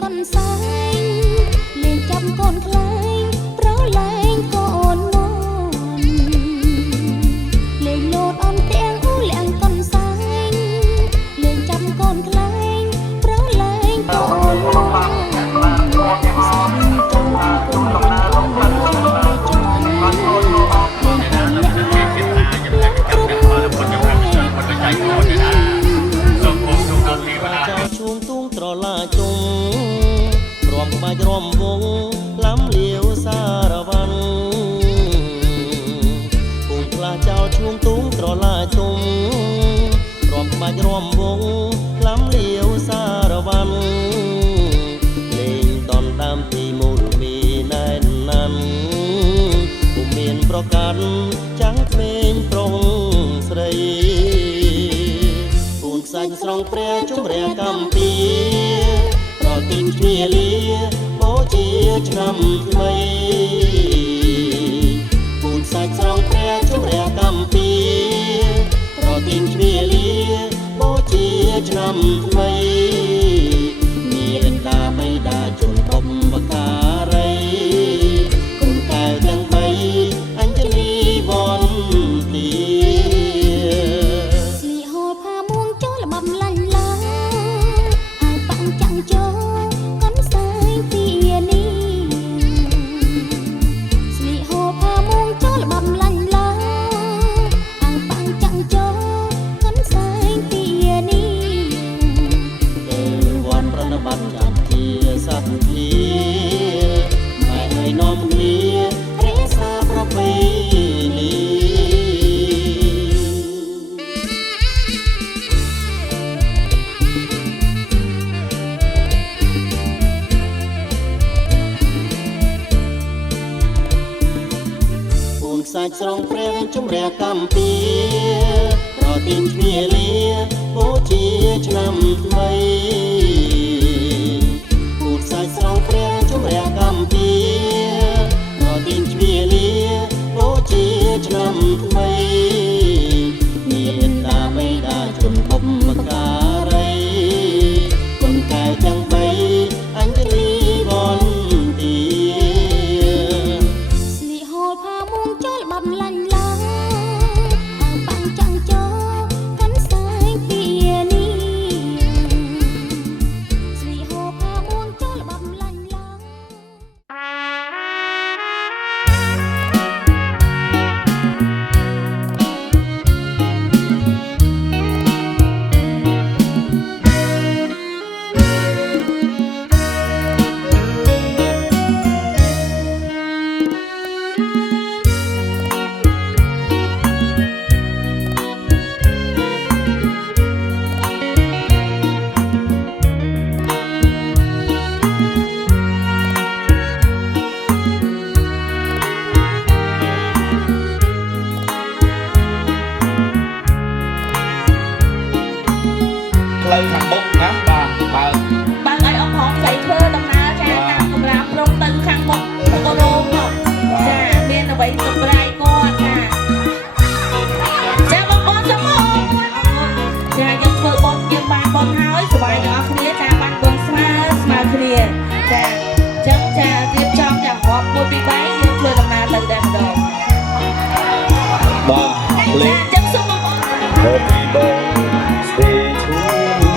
កូនសែងលេងចាប់កូនខ្លែងប្រលែងកូនមន់លេងលោតអនទាំងអូលៀងកូនសែងលេងចាប់កូនខ្លែងប្រលែងកូនមន់ជួងទួងត្រឡាជុងរំបាច់រំវងឡំលាវសារវ័នពូនខ្លាចោលជួងទួងត្រឡាជុងរំបាច់រំវងឡំលាវសារវ័នលេងតនដើមទីមូលមីណែនណាន់ពុំមានប្រកាន់ចាំងក្មេងប្រុងស្រីពូនខ្សាច់ស្រង់ព្រះជំរះកម្ពីប្រទីនគ្នាលាបូជាឆ្នាំថ្មីពូនខ្សាច់ស្រង់ព្រះជំរះកម្ពីប្រទីនគ្នាលាបូជាឆ្នាំថ្មីមានតាបៃតាជន់បុព្វការីគុំកែវទាំងបីអញ្ជលីវន្ទាស្លីហូលផាមួងចូលលបំលាញ់ឡាអាប៉ាំងចាំងចូលកូនសែងពីនេះស្លីហូលផាមួងចូលលបំលាញ់ឡាអាប៉ាំងចាំងចូលកូនសែងពីនេះវ័នប្រណិប័តចាំជាសត្វធាម៉ែឲ្យនាំគ្នារក្សាប្រពៃណីពូនខ្សាច់ស្រង់ព្រះជំរះកម្ពីប្រទីនគ្នាលាបូជាឆ្នាំថ្មីពូនខ្សាច់ស្រង់ព្រះជំរះកម្ពីប្រទីនគ្នាលាបូជាឆ្នាំថ្មីមានតាបៃតាជន់បុព្វការី ចាំសុំបងប្អូន Happy birthday to you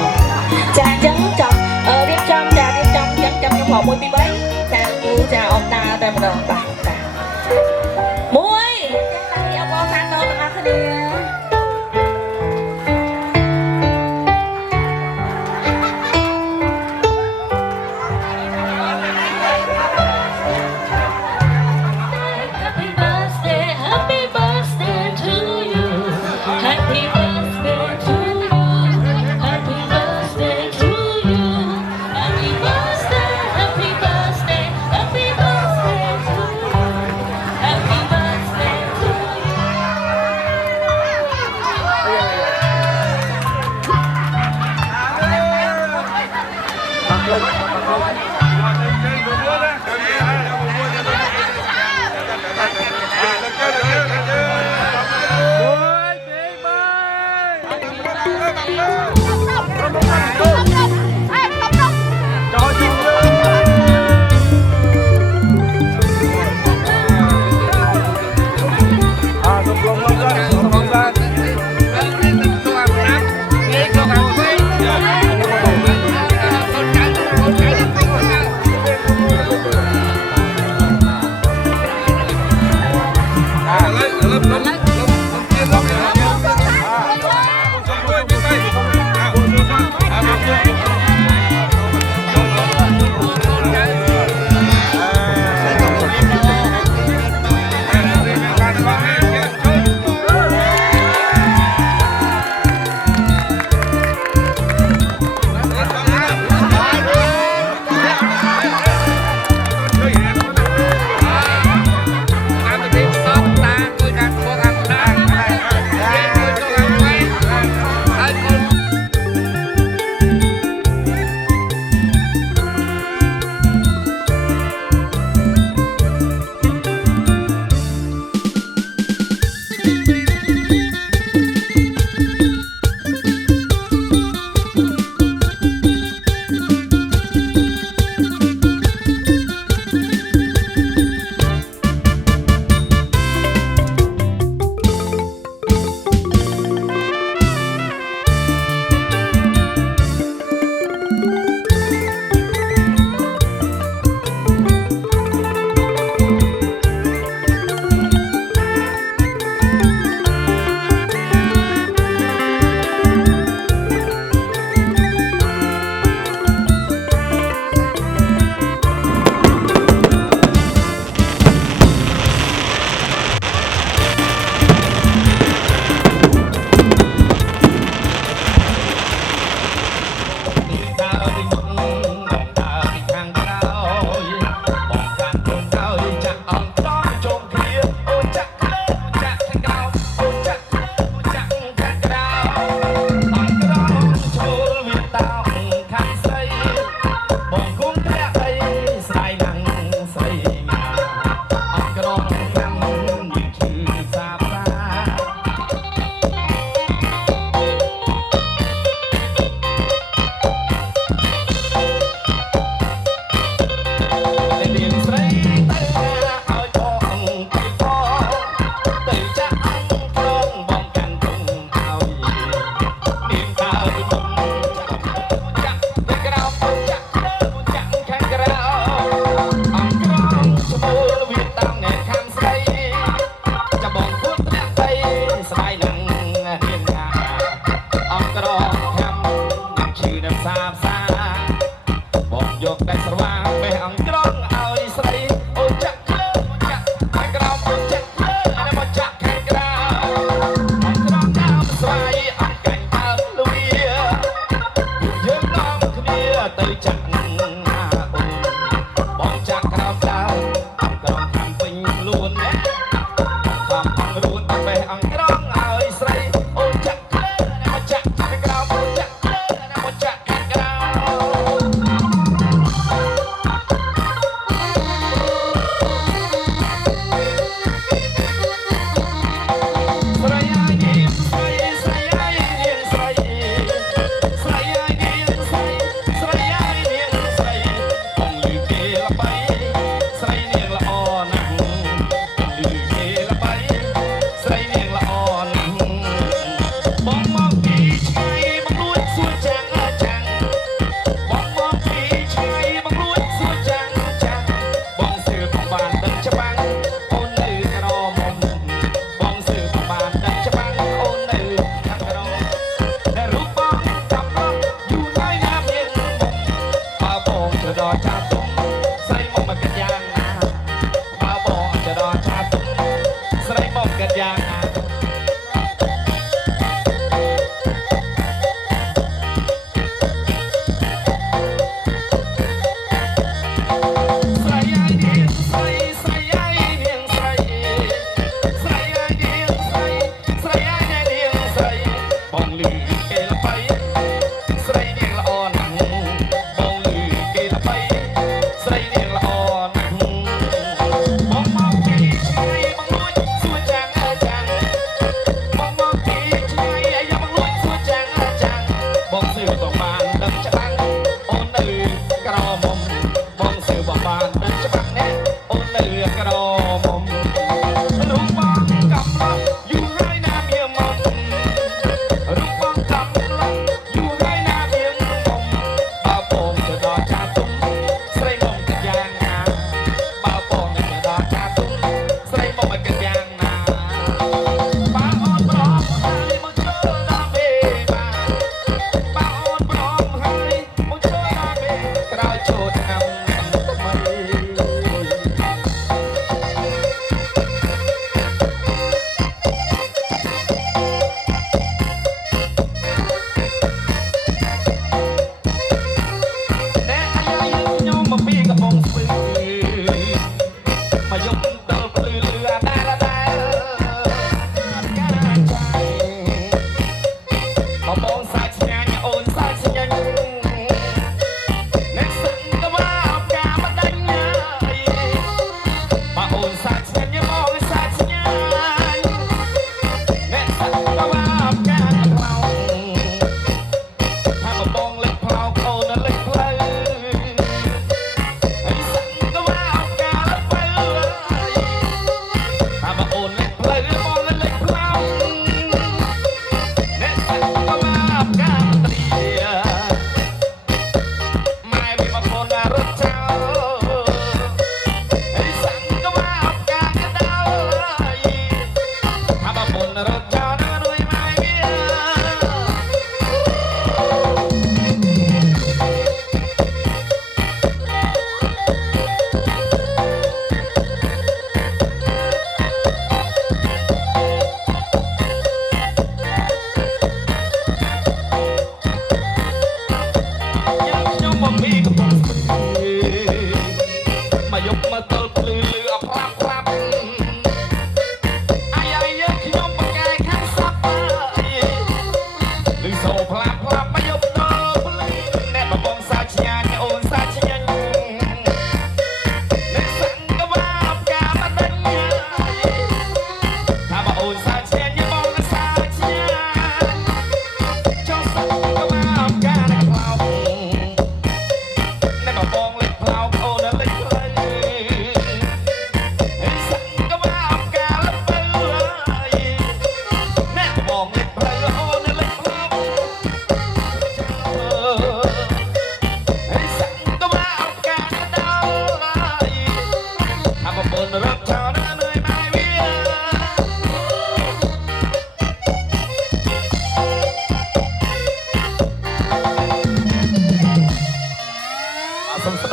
ចាអញ្ចឹងចាំរៀបចំចារៀបចំអញ្ចឹងចាំខ្ញុំមក1 2 3ចាគូចាអបតាតែម្ដងបាទចាមួយចាំតាអបអរសាទរទាំងអស់គ្នា អ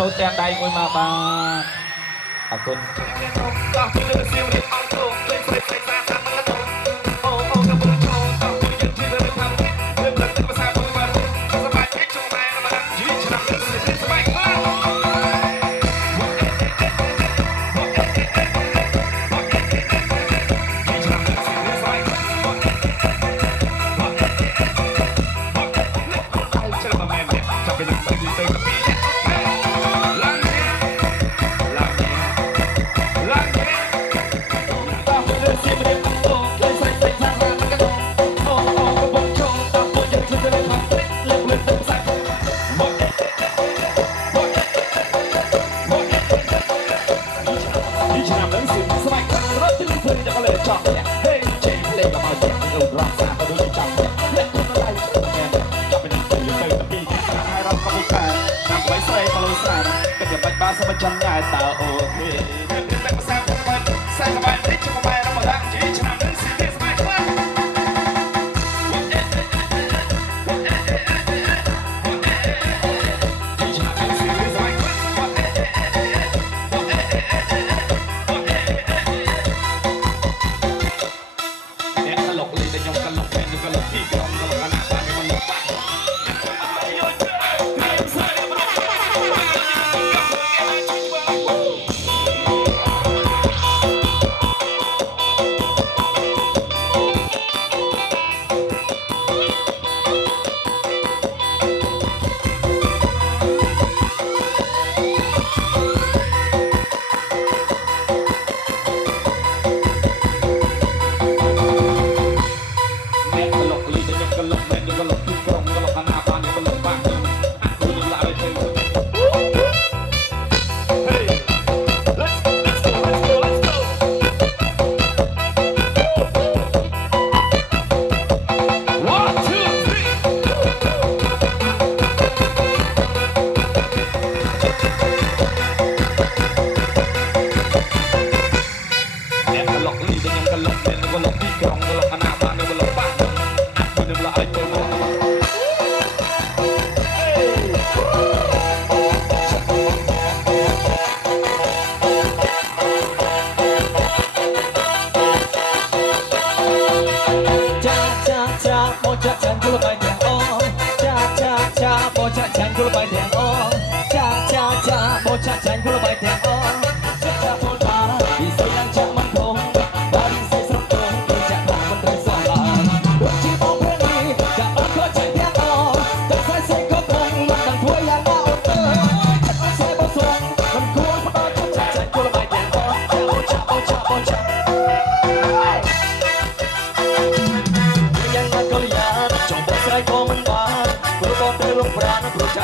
សូវតែដៃមួយមកបាទអរគុណ Chẳng ngại tạo ok Hãy subscribe cho kênh Ghiền Mì Gõ để không bỏ lỡ những video hấp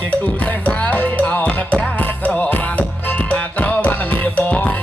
ជាគូតែហើយអោនកាក្របានក្របានមានបង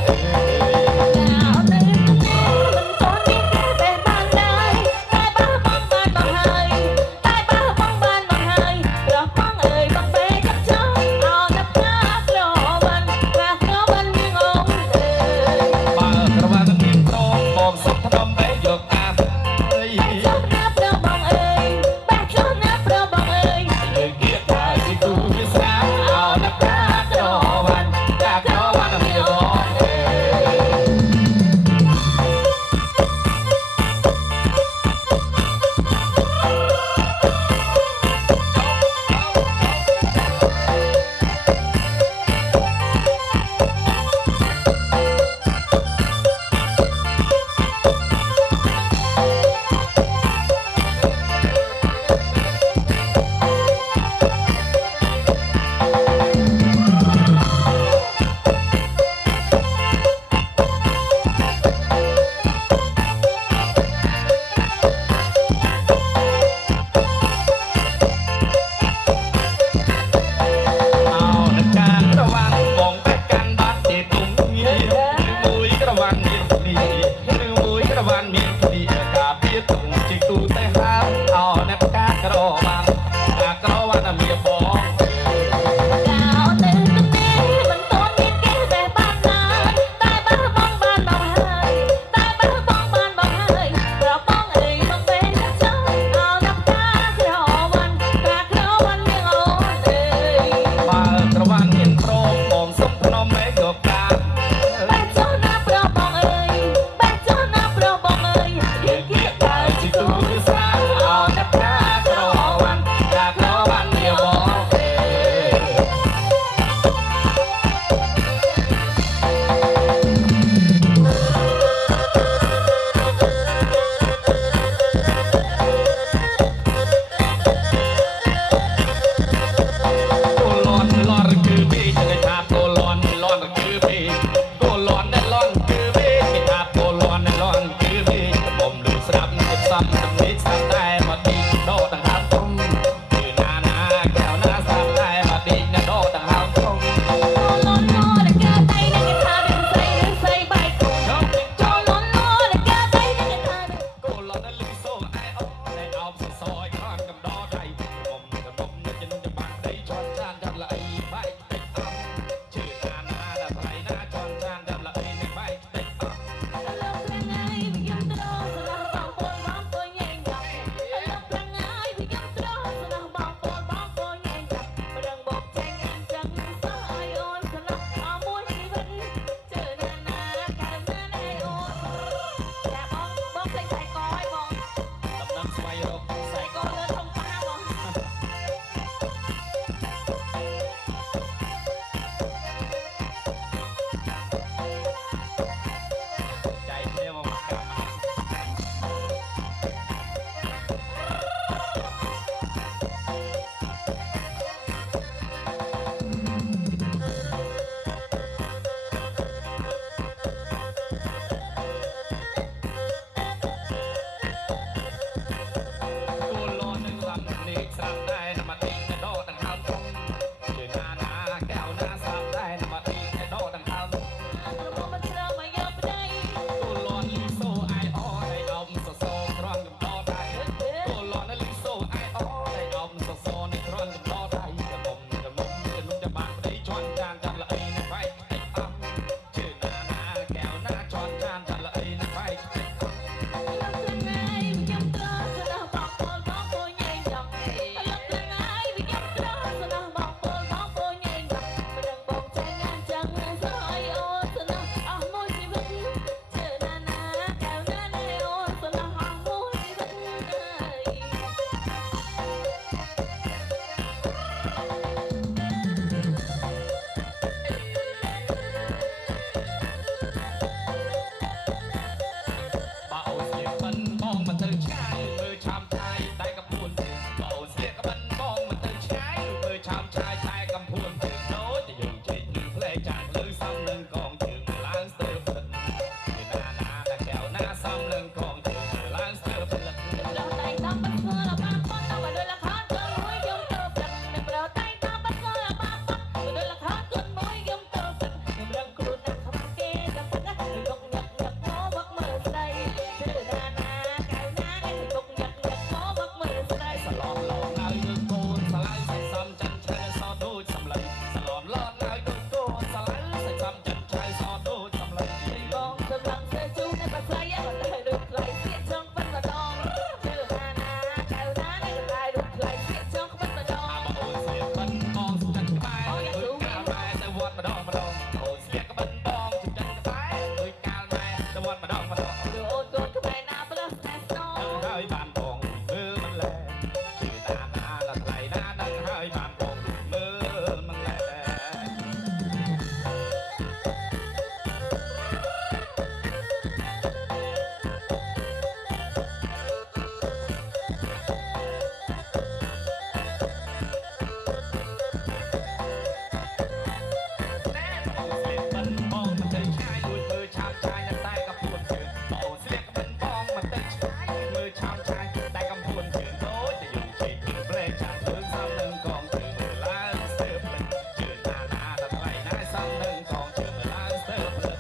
ឆាំឆាយតែកំពួនជើងតូចតែយំជិះព្រែកចាំឃើញសំនឹងកងជើងឡើងស្ទើរភ្លេចជើងណាដល់ថ្លៃណាស់សំនឹងកងជើងឡើងស្ទើរភ្លេច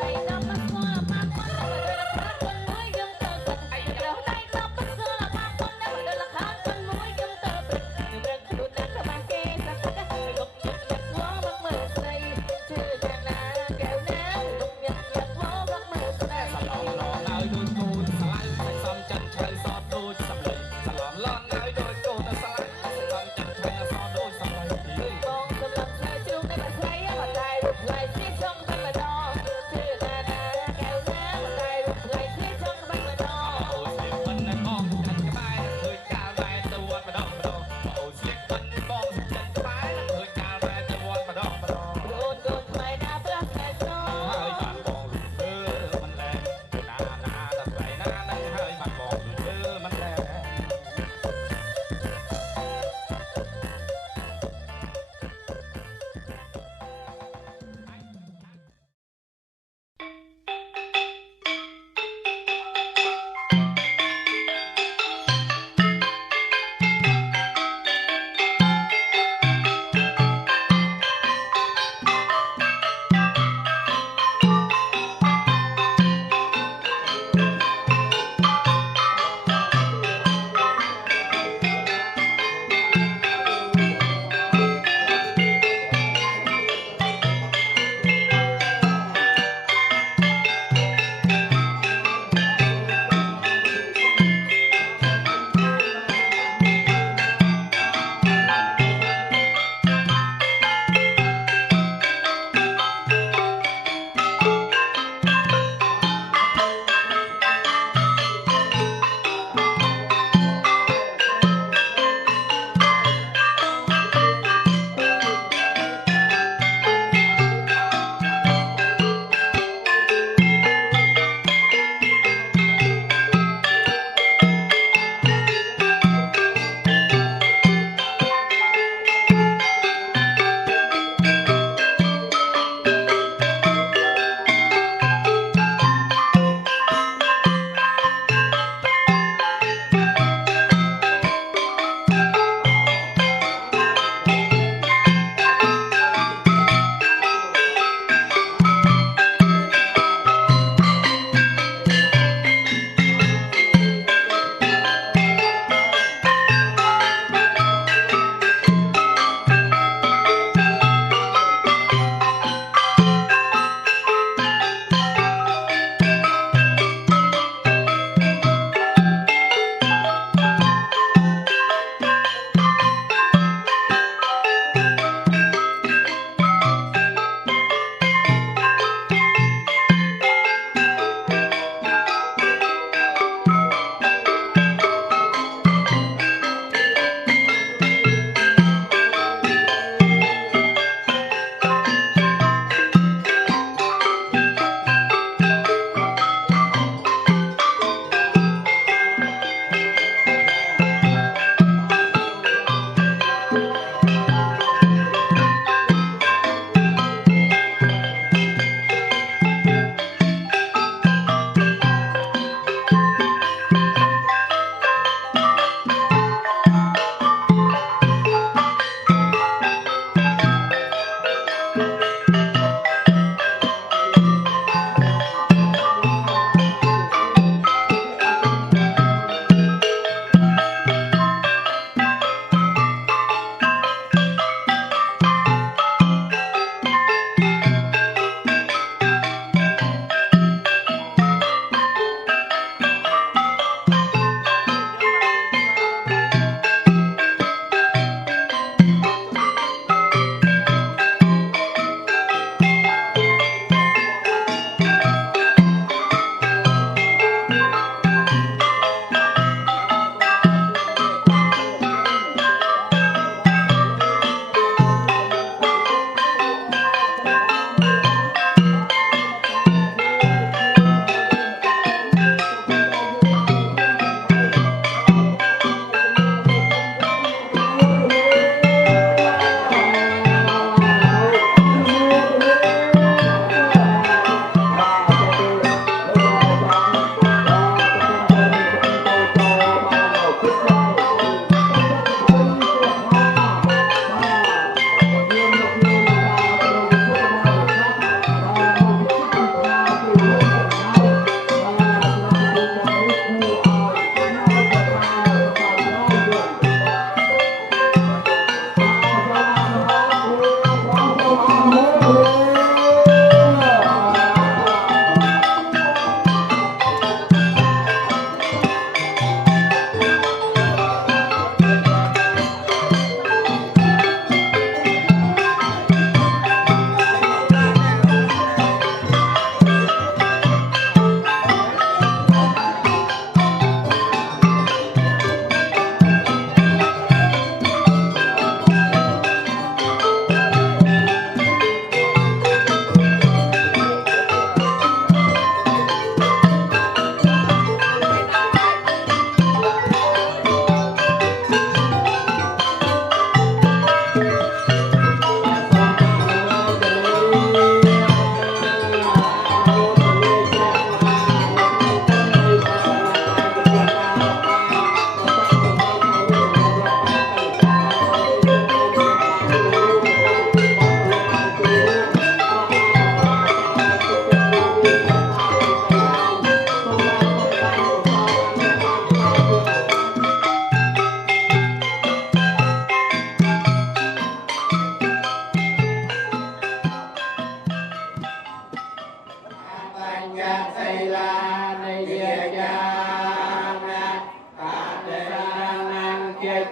ដៃដល់មកស្គាល់បាត់មកមិនមួយយើងទៅទឹកអីដល់ដៃដល់មកស្គាល់បាត់មកដល់លខានមិនមួយយើងទៅទឹកយើងរឹកខ្លួនដល់ក្បាលគេសាក់កាលុកចិត្តលឹកវងមកមើលស្រីជឿចាណាកែវណាលុកញឹកញឹកវងមកមើលស្រី សឡងឡងហើយដូចគូនស្លៅសំចិនឆ្លៅស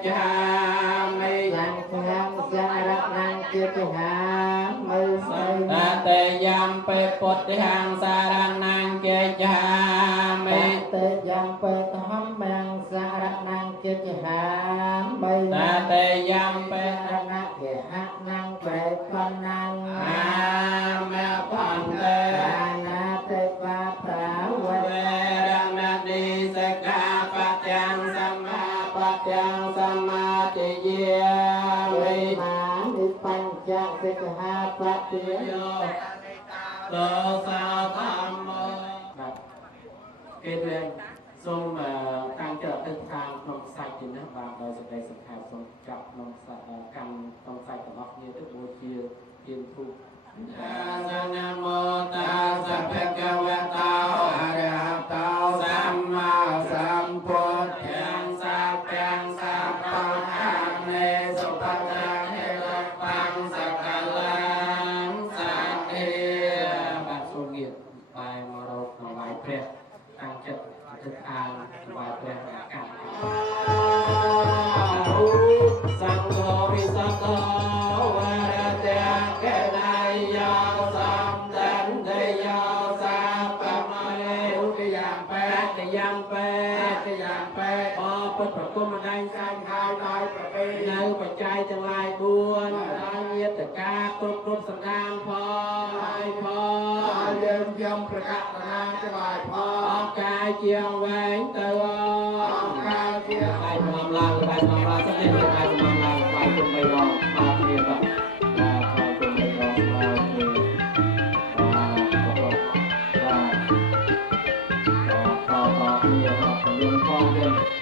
จหามิสังฆังสารนังเกจหามิตเตยัมเปปุตติหังสารนังเกจหามิตเตยัมเปธรรมังสารนังเกจหามิตเตยัมเปธรรมะเกหะนังเปปันนังอาเมปันเตนาเตปะปราเวรมณีสกาปัจจังสัมมาปัจจังสัมมาทิเยวิมานิปัญจสิกขาปัจเจโยโตสาธรรมโมเกเรសូមតាមចរទៅខាងក្នុងខ្សាច់នេះណាបាទដោយសេចក្តីសង្ខេបសូមចាប់ក្នុងកម្មក្នុងខ្សាច់របស់គ្នាទៅបូជាយានធូបនមោតាសភៈកវតោអរហតោសម្មាសម្ពុទ្ធទាំងសាទាំងសាបអានេសុបតាហេរតាំងសកលាំងសាធិបាទសូមងារបែរមករកក្នុងវាយព្រះតាំងចិត្តទឹកអានវាយព្រះអាកាសសង្ឃវិសកោវរតេកេណៃយោសំដន្ទយោសាបមលេឧបយ៉ាងពេតយ៉ាងពេតយ៉ាងពេតអពុទ្ធប្រគំម្ដែងសាយហើយដោយប្រពៃនៅបច្ច័យទាំងឡាយ4ហើយញាតិកាគ្រប់សណ្ដានផងហើយផងយើងខ្ញុំប្រកាសណាទាំងឡាយផងអង្កាយជាងវែងទៅអង្កាយជាបាយផ្នំឡើងបាយផ្នំឡើងសិនទេបាយផ្នំឡើងបាយគុំបីដងមកគ្នាបាទបាយគុំបីដងមកគ្នាបាទគ្នារបស់យើងផងវិញ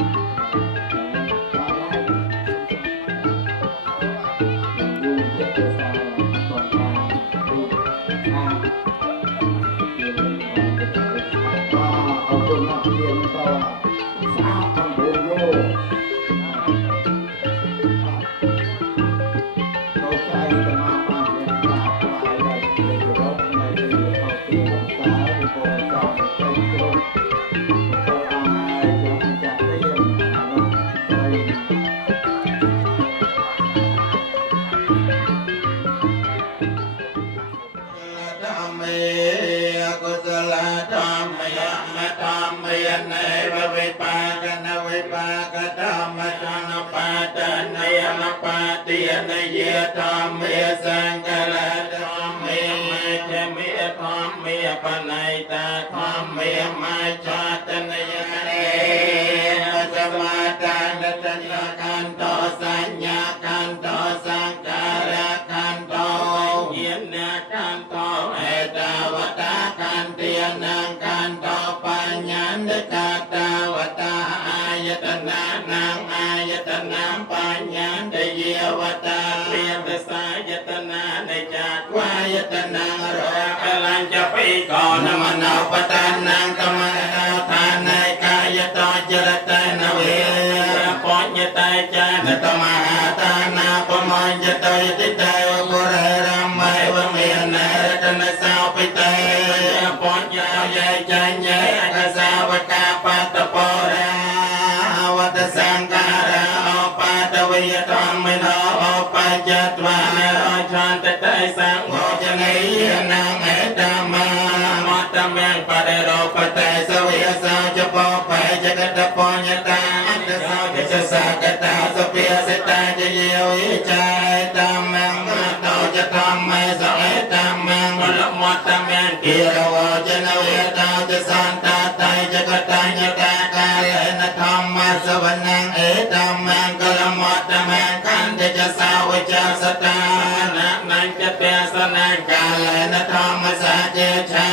นเยธรรมเมสังฆลาธรรมเมมัจจเมธรรมเมปนัยตาธรรมเมมัจจตนยมเนสมาทานตัญญาคันโตสัญญาคันโตสังการะคันโตเยียนะคันโตเอตาวตาคันเตียนังคันโตปัญญาเดกาตาวตาอายตนะนังอายตนะปัญญาเดเยวตาเปลี่ยนสายตนาในจากวายตนาโรกลังจะไปก่อนมโนปทานังกรรมนาทานในกายตจรตนเวปัญญตาจานตมหาทานาปมัญญตยติเตบุเรรัมไมวเมนรตนสาวปิเตปัญญาเยจัญเยอกสาวกาปัตตปราวัตสังการะอปัตวิยธรรมโนอปัจจตวานะชันตเตสังโฆจเนยนังเอตมามัตตเมปะเดโรปะเตสเวสาจปปะจกตปัญญตาอัตตสาวจะสักตาสเปียสิตาจะเยวิจัยตัมมังมัตโตจะธรรมเมสเอตัมมังละมัตตเมกิรวะจนเวตาจะสันตาไตจกตัญญตากาเลนะธรรมะสวนังเอตัมมังกลมัตตเมคันจะสาวจะสตานะนันจะเปสนังกาเลนะธรรมะสัจเจชา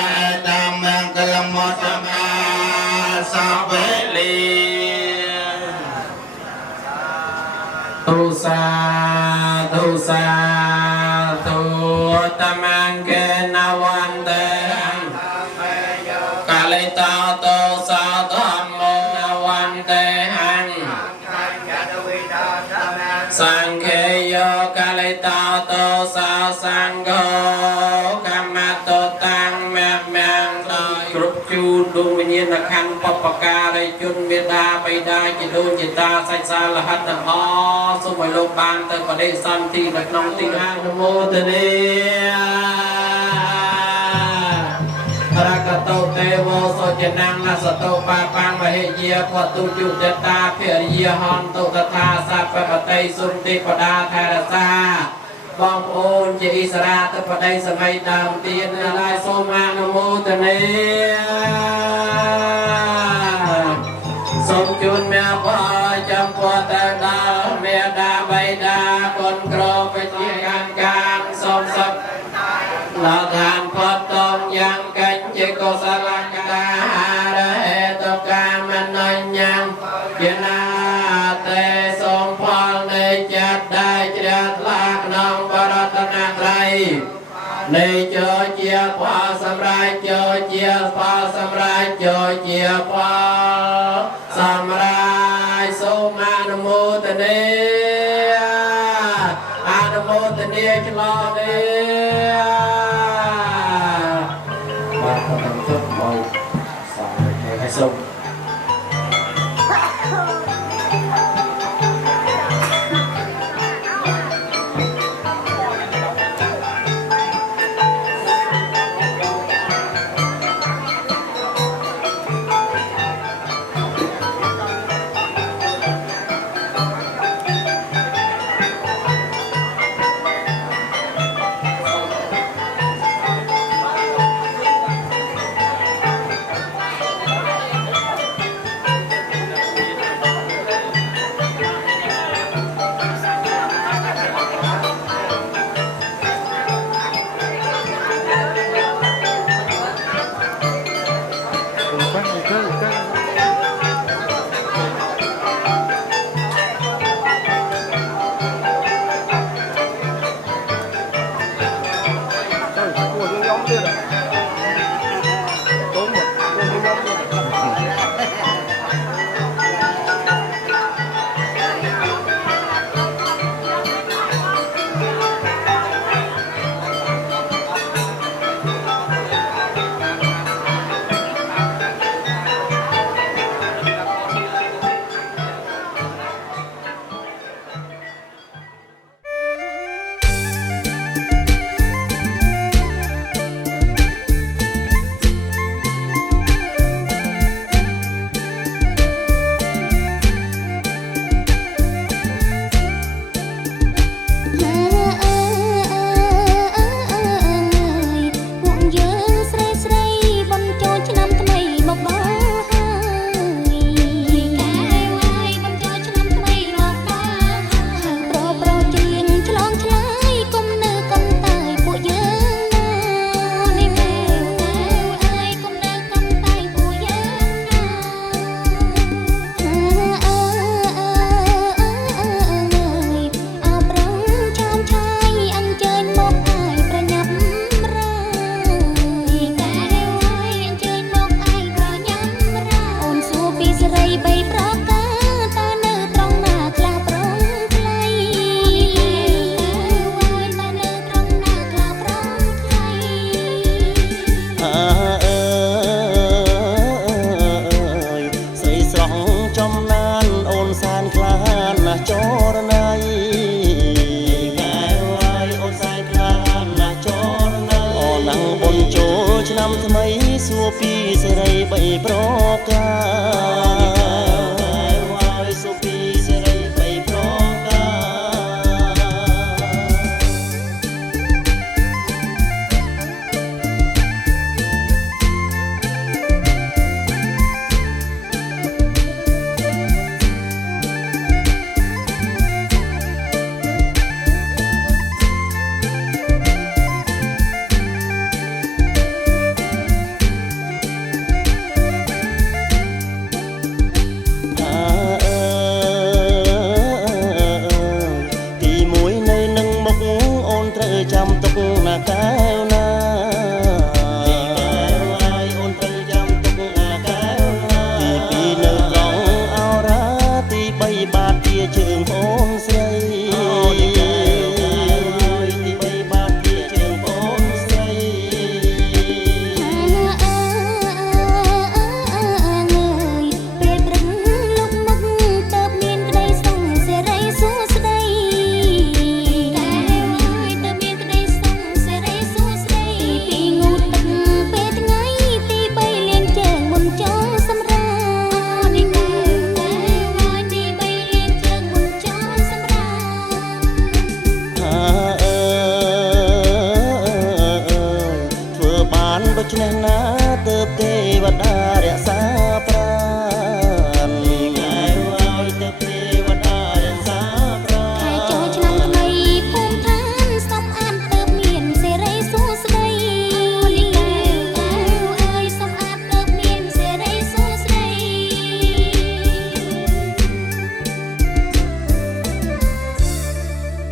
ตัมมังกลมัตตเมสัพเวลีตุสาตุสาตุตมังเกนวันเตกาลิตาโตสาธรรมโมนวันเตหังสังเขโยกาลิตาโตสาสังโฆกัมมะโตตังแมแมงกรุบจูดวงวิญญาณขันธ์ป បការៈជនមេដាបៃតាជាដូនជាតាសាច់សាលហិតទាំងអស់សូមឲ្យលោកបានទៅបដិសន្ធិនៅក្នុងទីអនុមោទនារកតោទេវោសុចនាងនសតោបាបាំងមហេយាពតុជុតតាភិរិយាហន្តុតថាសពបតិសុន្តិបដាថរសាបងប្អូនជាឥសរាទៅបដិសម័យដើមទៀតហើយសូមអនុមោទនាសូមជូនមេបោចំពោះតែដល់មេដាបៃតាកូនក្រវិជាកានសូមសពដល់ឋានផតតងយ៉ាងកិច្ចជាកុសលកតារហេតុកាមនញ្ញងជាណាតេសូមផលនៃចិត្តได้ជ្រះថ្លាក្នុងបរតនត្រ័យនៃចូលជាផលសម្រាប់ចូលជាផលសម្រាប់ចូលជាផលសម្រាប់សូមអនុមោទនាអនុមោទនាឆ្លងនេះ